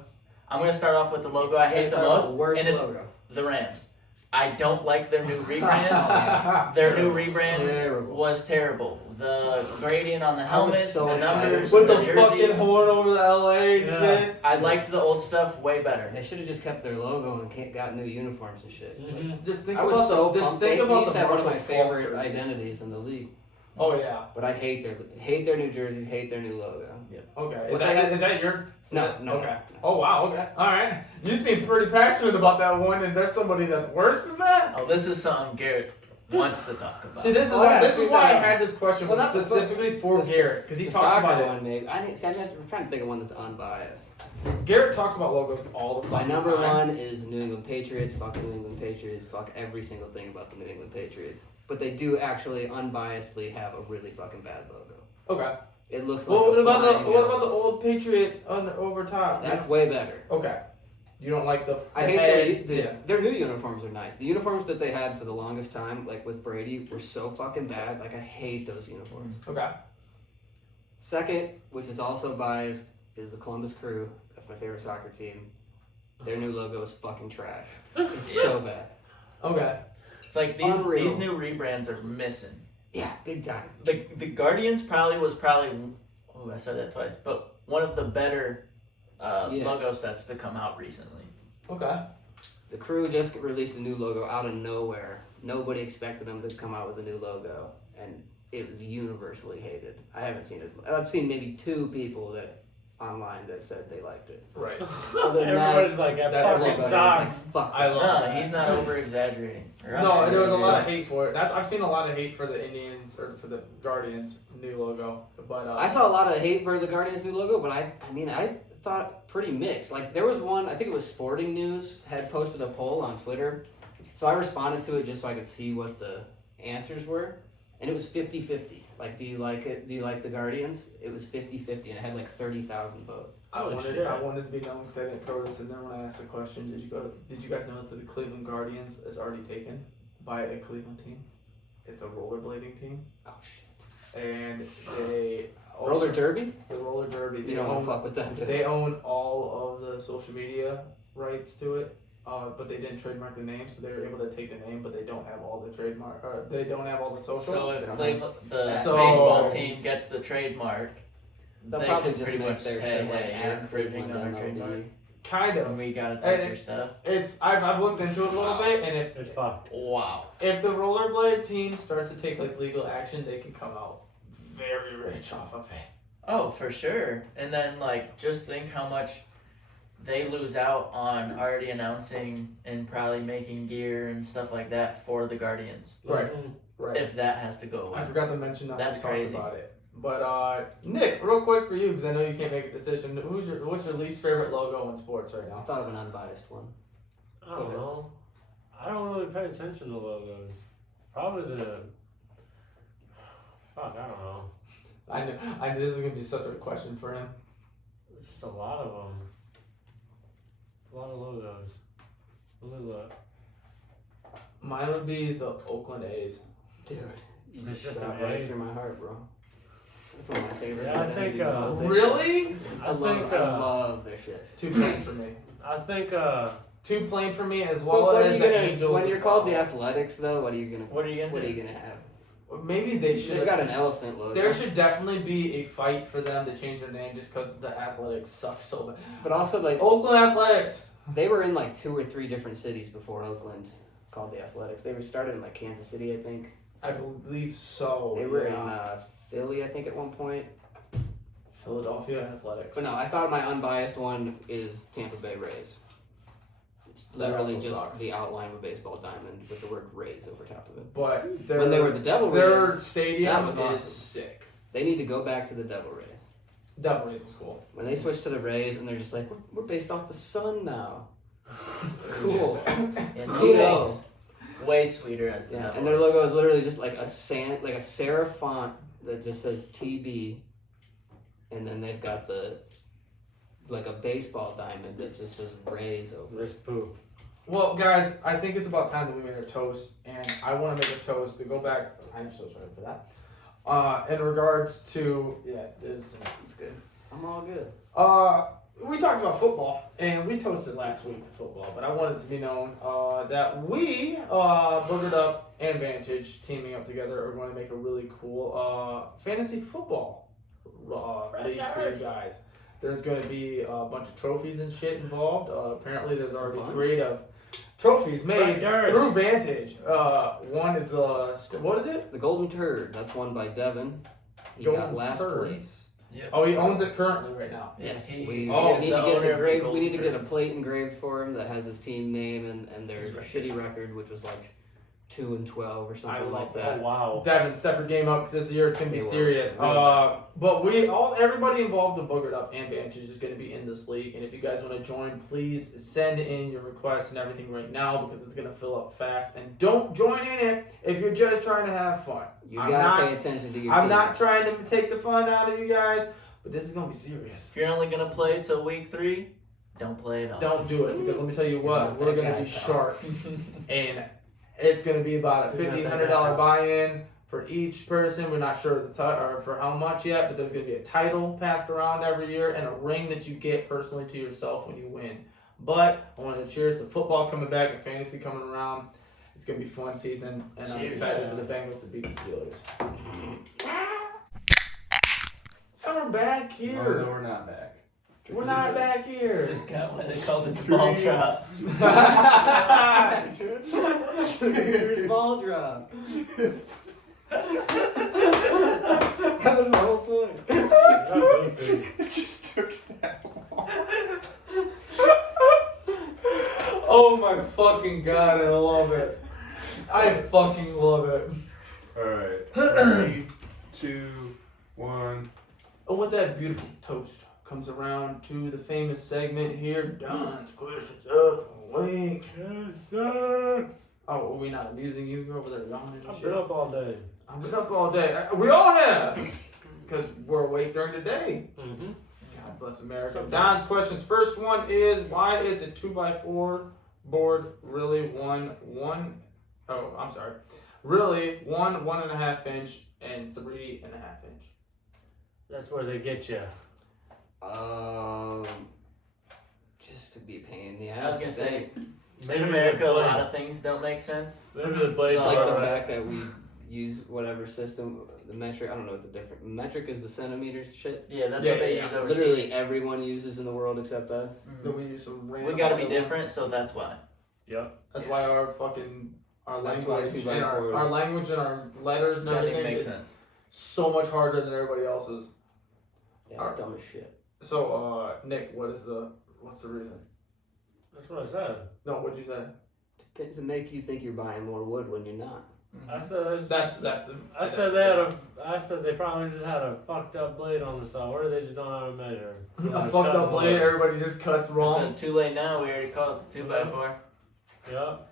I'm gonna start off with the logo I hate the most, Worst and it's logo. the Rams. I don't like their new rebrand. Their new rebrand Terrible. was terrible. The gradient on the I was helmets, so the excited. numbers, With the jerseys. fucking horn over the LA and Yeah. shit. I liked the old stuff way better. They should have just kept their logo and got new uniforms and shit. Mm-hmm. Just think I was about so the, just pumped. think They about used the to have one of my Marshall Faulk favorite jerseys. identities in the league. Oh yeah. But I hate their new jerseys, hate their new logo. Okay. What they Is that your? No, no. Okay. no. Oh wow. Okay. All right. You seem pretty passionate about that one, and there's somebody that's worse than that. Oh, this is something Garrett wants to talk about. See, this is Oh, why, yeah, this see, is why I no. had this question Well, was not the- specifically for the- Garrett because he The talks soccer about it. one, maybe. I'm trying to think of one that's unbiased. Garrett talks about logos all the My fucking number time. one is the New England Patriots. Fuck New England Patriots. Fuck every single thing about the New England Patriots. But they do actually unbiasedly have a really fucking bad logo. Okay. It looks like Well, what a about flying the Elvis. old Patriot over top? That's way better. Okay. You don't like the. I the hate head- their their new uniforms are nice. The uniforms that they had for the longest time, like with Brady, were so fucking bad. Like I hate those uniforms. Okay. Second, which is also biased, is the Columbus Crew. That's my favorite soccer team. Their new logo is fucking trash. It's so bad. Okay. It's like these Unreal. new rebrands are missing. Yeah, big time. The Guardians was probably oh, I said that twice, but one of the better Yeah. logo sets to come out recently. Okay. The Crew just released a new logo out of nowhere. Nobody expected them to come out with a new logo, and it was universally hated. I haven't seen it. I've seen maybe 2 people that online that said they liked it. Right. Other than that, Everybody's like, that that's fucking everybody was sucks. like, fuck. I that. love No, that. he's not over exaggerating. No, there was a lot of sucks. hate for it. I've seen a lot of hate for the Indians or for the Guardians new logo, but I saw a lot of hate for the Guardians' new logo, but I thought pretty mixed. Like there was one, I think it was Sporting News had posted a poll on Twitter, so I responded to it just so I could see what the answers were, and it was 50-50. Like, do you like it? Do you like the Guardians? It was 50-50, and it had like 30,000 votes. I shit. wanted to be known because I didn't throw this in there when I asked the question. Did you guys know that the Cleveland Guardians is already taken by a Cleveland team? It's a rollerblading team, Oh shit! and they Roller derby? the roller derby. You don't want to fuck with them. do you? They own all of the social media rights to it, but they didn't trademark the name, so they were able to take the name, but they don't have all the trademark. They don't have all the social. So if They don't Cleveland, the So- baseball team gets the trademark, They'll they probably can just pretty make much their say, shit like hey, at you're infringing Cleveland on our MLB. trademark. Kind and of. we gotta Hey, take your stuff. It's I've looked into it a little bit, and It's fucked. Wow. if the rollerblade team starts to take like legal action, they can come out very rich off of it. Oh, for sure. And then like just think how much they lose out on already announcing and probably making gear and stuff like that for the Guardians. Right. Mhm. Right. If that has to go away. I forgot to mention that. That's we talked crazy. about it. But Nick, real quick for you, because I know you can't make a decision. What's your least favorite logo in sports right I now? thought of an unbiased one. I don't know. I don't really pay attention to logos. Probably the. Fuck, I don't know. I knew this is gonna be such a question for him. There's just a lot of them. A lot of logos. Let me look. Mine would be the Oakland A's. Dude, you It's just shot a right way. through my heart, bro. That's one of my favorite. Yeah, I think, identities. Really? I think. I love their shit. It's too plain for me. I think. Too plain for me, as Well, well what are as you the gonna, Angels. when as you're called the well. Athletics, though, what are you gonna? What are you gonna What do? are you gonna have? Maybe they They've should. got an elephant logo. There should definitely be a fight for them to change their name just because the Athletics suck so bad. But also, like, Oakland Athletics. they were in like 2 or 3 different cities before Oakland called the Athletics. They were started in like Kansas City, I think. I believe so. They were yeah. in Philly, I think, at one point. Philadelphia Athletics. But no, I thought my unbiased one is Tampa Bay Rays. It's That literally also just sucks. the outline of a baseball diamond with the word Rays over top of it. But When they were the Devil their Rays, stadium that was is awesome. sick. they need to go back to the Devil Rays. Devil Rays was cool. When they switched to the Rays and they're just like, we're based off the sun now. Cool. And Cool. way sweeter as the Yeah, double and their X. logo is literally just like a serif font that just says TB, and then they've got like a baseball diamond that just says Rays over There's it. poo. Well, guys, I think it's about time that we made a toast, and I want to make a toast to go back. I'm so sorry for that. In regards to It's good. I'm all good. we talked about football, and we toasted last week to football, but I want it to be known that we, Boogered Up and Vantage, teaming up together, are going to make a really cool fantasy football league for you guys. There's going to be a bunch of trophies and shit involved. Apparently, there's already creative trophies made through Vantage. One is what is it? The Golden Turd. That's won by Devin. He Golden got last Turd. place. Yep. Oh, he owns it currently right now. Yes. He- We he's need the to get owner of the we need to Golden get a plate engraved for him that has his team name and their His record. shitty record, which was like 2-12 or something I love like that. that. Oh wow. Devin, step your game up because this year it's gonna be They will. serious. Really. But everybody involved in Boogered Up and Vantage is gonna be in this league, and if you guys want to join, please send in your requests and everything right now because it's gonna fill up fast. And don't join in it if you're just trying to have fun. You I'm gotta not- pay attention to your I'm team. not trying to take the fun out of you guys, but this is gonna be serious. If you're only gonna play till week 3, don't play at all. Don't do it because let me tell you You're what, not we're that gonna guy, be pal. sharks. And it's going to be about a You're not that $1,500 guy. buy-in for each person. We're not sure or for how much yet, but there's going to be a title passed around every year and a ring that you get personally to yourself when you win. But I want to cheers to football coming back and fantasy coming around. It's going to be a fun season, and I'm Cheers. excited for the Bengals to beat the Steelers. And we're back Oh, here. no, we're not back. We're not back here. Just got what they called it the ball drop. Here's ball drop. That was the whole point. It just took that long. Oh my fucking god, I love it. I fucking love it. Alright. 3, 2, 1. And with that beautiful toast comes around to the famous segment here, Don's Questions of the Week. Oh, are we not amusing you? You're over there yawning and I've shit. been up all day. I've been up all day. We all have. Because we're awake during the day. Mm-hmm. God bless America. Sometimes. Don's questions. First one is, why is a 2x4 board really really 1.5 inch and 3.5 inch? That's where they get you. Just to be a pain in the I was ass. gonna say, Maybe in America, a the lot of things don't make sense. Maybe the blades It's like are the right. fact that we use whatever system, the metric. I don't know what the different metric is. The centimeters shit. Yeah, that's Yeah, what they yeah, use yeah. overseas. Literally everyone uses in the world except us. So we use some We random gotta be other one. different, so that's why. Yep. That's why our fucking That's why language 2x4 and our is- language and our letters and Doesn't even everything make is sense. so much harder than everybody else's. Yeah, Alright. it's dumb as shit. So, Nick, what's the reason? That's what I said. No, what'd you say? To make you think you're buying more wood when you're not. I said I said they probably just had a fucked up blade on the saw, or they just don't know how to measure. a fucked up blade. Everybody just cuts I wrong. said, too late now. We already called it 2x4. Yep.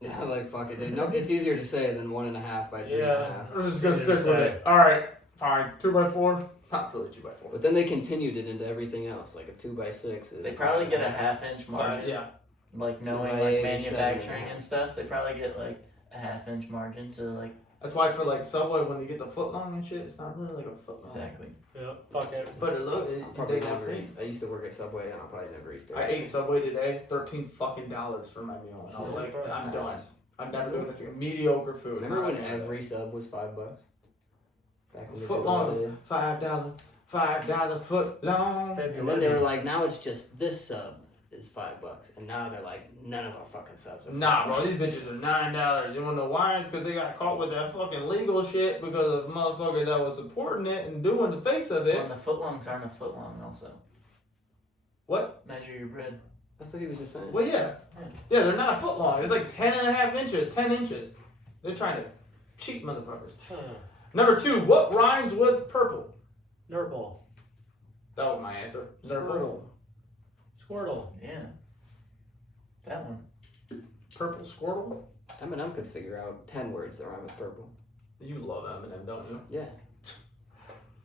Yeah, like fuck it. Dude. No, it's easier to say than 1.5 by 3.5. Yeah. I'm just gonna Easy stick to with say. it. All right, fine. 2x4. Not really 2x4. But then they continued it into everything else, like a 2x6 is. They probably get a 5.5. half-inch margin. Yeah. Like 2 knowing by like 87 manufacturing and a and stuff, they probably get like a half-inch margin to like That's why for like Subway, when you get the foot long and shit, it's not really like a foot long. exactly. Yep. Fuck it. But it look, I'll it, probably they don't never say. eat. I used to work at Subway and I'll probably never eat there. I ate Subway today, $13 for my meal, and I was like, I'm done. I'm never doing this again. Mediocre food. Remember Not when doing every sub was $5? Back in the Foot good long. old days. $5 foot long. And then they were like, now it's just this sub is $5, and now they're like, none of our fucking subs are. Nah, bro, these bitches are $9. You wanna know why? It's because they got caught with that fucking legal shit because of the motherfucker that was supporting it and doing the face of it. Well, and the footlongs aren't a footlong also. What? Measure your bread. That's what he was just saying. Well, yeah. Yeah, they're not a foot long. It's like 10.5 inches, 10 inches. They're trying to cheat motherfuckers. Number 2, what rhymes with purple? Nurple. That was my answer. Purple. Squirtle. Yeah. That one. Purple Squirtle. Eminem could figure out 10 words that rhyme with purple. You love Eminem, don't you? Yeah.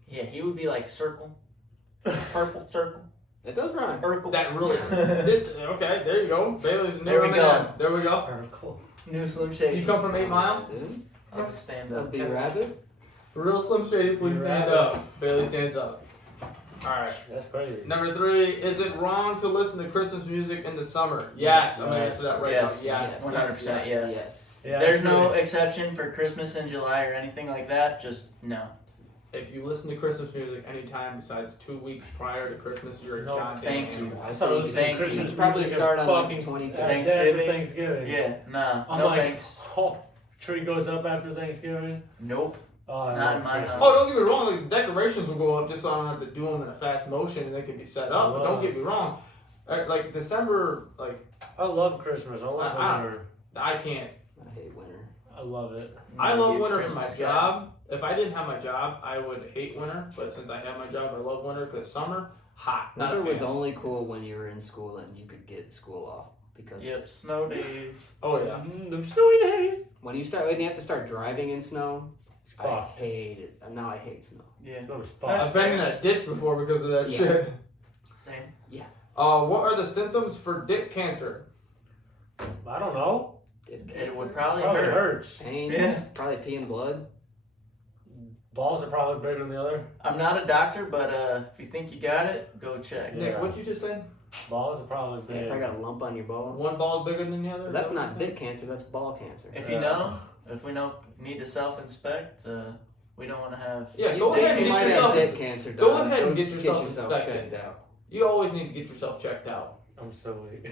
Yeah, he would be like circle. Purple circle. It does rhyme. Purple. That really. Okay, there you go. Bailey's There we nailing go. Eminem. There we go. Cool. New Slim Shady. You come from 8 Mile? Dude. I'll just stand So up. be rabbit. Real Slim Shady, please You're stand right. up. Bailey stands up. Alright. That's crazy. Number 3, is it wrong to listen to Christmas music in the summer? Yes. I'm going to answer that right Yes. now. Yes. 100% yes. Yes. Yeah, There's that's no crazy. exception for Christmas in July or anything like that. Just no. If you listen to Christmas music anytime besides 2 weeks prior to Christmas, you're a No, goddamn thank animal. you. I thought it was think Christmas you should probably music start and on fucking- like 22. Day after Thanksgiving? Thanksgiving. Yeah, nah. I'm no like, thanks. oh, tree goes up after Thanksgiving. Nope. Oh, I Not love in my Christmas. house. Oh, don't get me wrong. Like, decorations will go up just so I don't have to do them in a fast motion and they can be set up. But don't get me wrong. Like December, like I love Christmas. I love I- winter. I can't. I hate winter. I love it. I love Huge winter for my Christmas guy. job. If I didn't have my job, I would hate winter. But since I have my job, I love winter because summer, hot. Not Winter a was fan. only cool when you were in school and you could get school off because Yep. Snow days. Oh yeah. Them snowy days. when you have to start driving in snow, I Fuck. hate it. Now I hate snow. Yeah. Snow's fun. I've been in a ditch before because of that Yeah. shit. Same. What are the symptoms for dick cancer? I don't know. It would probably Probably hurt. hurts. Pain. Yeah. Probably peeing blood. Balls are probably bigger than the other. I'm not a doctor, but if you think you got it, go check. Yeah. Nick, what'd you just say? Balls are probably Yeah, big. probably got a lump on your balls. One ball is bigger than the other? But that's Is that not what you dick cancer. That's ball cancer. If you know, if we know, need to self-inspect, we don't want to have. Yeah, You go think ahead and you get might yourself. have dick cancer. go Don. ahead and Go get yourself inspected. checked out. You always need to get yourself checked out. I'm so weak.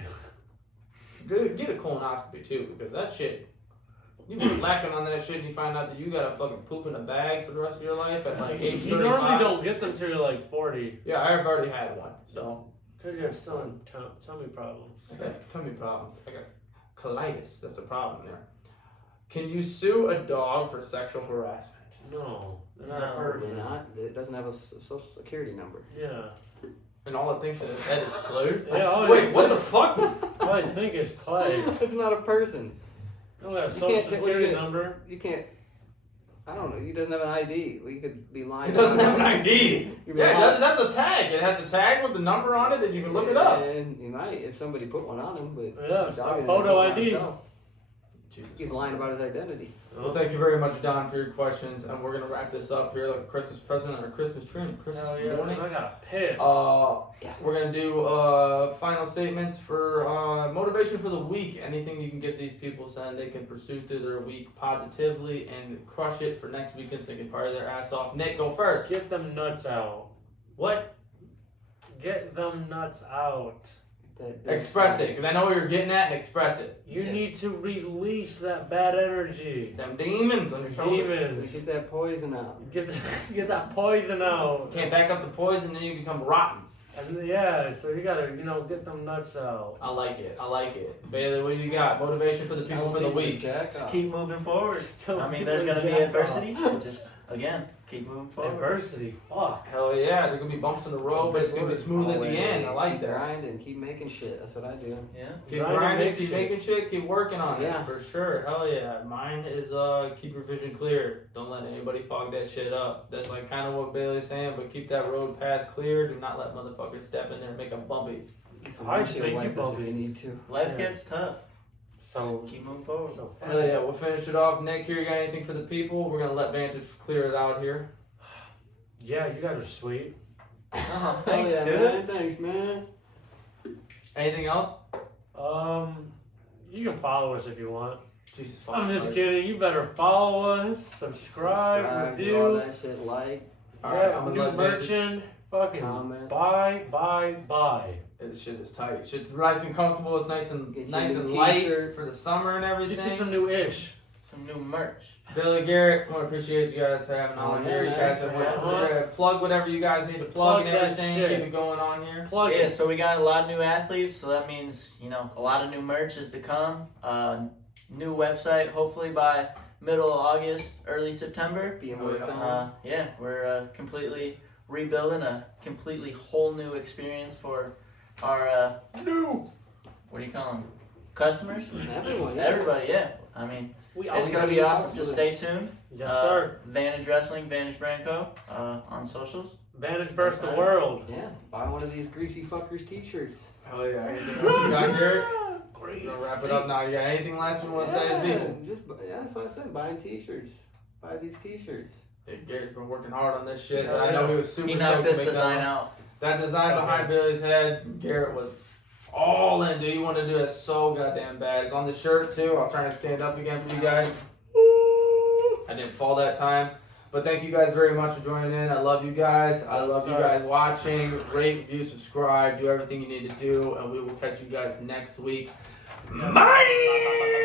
Get a colonoscopy too, because that shit. You be lacking on that shit and you find out that you gotta fucking poop in a bag for the rest of your life at like age 35. You normally don't get them till you're like 40. Yeah, I've already had one, so Because you have some tummy problems. I got tummy problems. I got colitis. That's a problem there. Can you sue a dog for sexual harassment? No. They're not No. a Probably person. not. It doesn't have a social security number. Yeah. And all it thinks in its head is blue? Yeah, all Wait, you- what the fuck? All I think is play. It's not a person. Don't got a You social can't- what do security you- number. You can't. I don't know. He doesn't have an ID. We could be lying. It doesn't about have an ID. You'd be Yeah, lying. that's a tag. It has a tag with the number on it that you can look it up. And you might if somebody put one on him, but Yeah, the dog isn't photo putting it on ID. himself. Jesus He's lying about his identity. Well, thank you very much, Don, for your questions, and we're gonna wrap this up here like a Christmas present on a Christmas tree on Christmas Hell yeah, morning. I got pissed. We're gonna do final statements for motivation for the week. Anything you can get these people so they can pursue through their week positively and crush it for next weekend so they can party their ass off. Nick, go first. Get them nuts out. What? Get them nuts out. Express it, because I know what you're getting at, and express it. You Yeah. need to release that bad energy. Them demons on your shoulders. Demons. Get that poison out. Get get that poison out. Can't back up the poison, then you become rotten. And yeah, so you gotta, get them nuts out. I like it. I like it. Bailey, what do you got? Motivation for the people for the week. Just keep moving forward. Tell I mean, people there's to gonna be jack adversity. Just again, keep moving forward. Adversity. Fuck. Hell yeah, there's gonna be bumps in the road, but it's gonna be smooth at the end. I like keep that. grinding, keep making shit. That's what I do. Yeah. Keep Grind and grinding, make keep shit. making shit, keep working on Yeah. it for sure. Hell yeah. Mine is keep your vision clear. Don't let anybody fog that shit up. That's like kind of what Bailey's saying, but keep that road path clear. Do not let motherfuckers step in there and make a bumpy. Get some I windshield think you wipers if bumpy. you need to. Life Yeah. gets tough. So Just keep moving forward. Hell yeah, we'll finish it off. Nick, here you got anything for the people? We're gonna let Vantage clear it out here. yeah, you guys are sweet. Oh, thanks, Hell yeah, dude. man. Thanks, man. Anything else? You can follow us if you want. Jesus I'm fucking just Christ. kidding. You better follow us, subscribe, do all review. that shit. Like, Alright, Yeah, I'm new gonna let Vantage. merchant. Fucking comment. buy. This shit is tight. Shit's nice and comfortable. It's nice and Get you nice a and new light t-shirt. for the summer and everything. Get you some new ish. Some new merch. Billy Garrett, I want to appreciate you guys having on Oh, here. You yeah, guys have plug whatever you guys need to plug and Plug that everything. shit. Keep it going on here. Plug Yeah, it. so we got a lot of new athletes, so that means, a lot of new merch is to come. New website, hopefully by middle of August, early September. being worked on. Yeah, we're completely rebuilding a completely whole new experience for our new, what do you call them? customers, Everyone, yeah. everybody. Yeah, I mean, We it's gonna be awesome. Just stay tuned. Yes, sir. Vantage Wrestling, Vantage Brand Co. On socials. Vantage versus the world. Yeah, buy one of these greasy fuckers t-shirts. Hell yeah. Anything else you got, Garrett? Great. We're gonna wrap it up now. You got anything last you want to say to people? Yeah, that's what I said. Buying t-shirts. Buy these t-shirts. Hey, Garrett's been working hard on this shit. Yeah, I know he was super He stoked knocked to this make design that. out. That design behind Billy's head, Garrett was all in, dude. You want to do it so goddamn bad. It's on the shirt too. I'll try to stand up again for you guys. I didn't fall that time. But thank you guys very much for joining in. I love you guys. I love you guys watching. Rate, review, subscribe. Do everything you need to do. And we will catch you guys next week. Bye!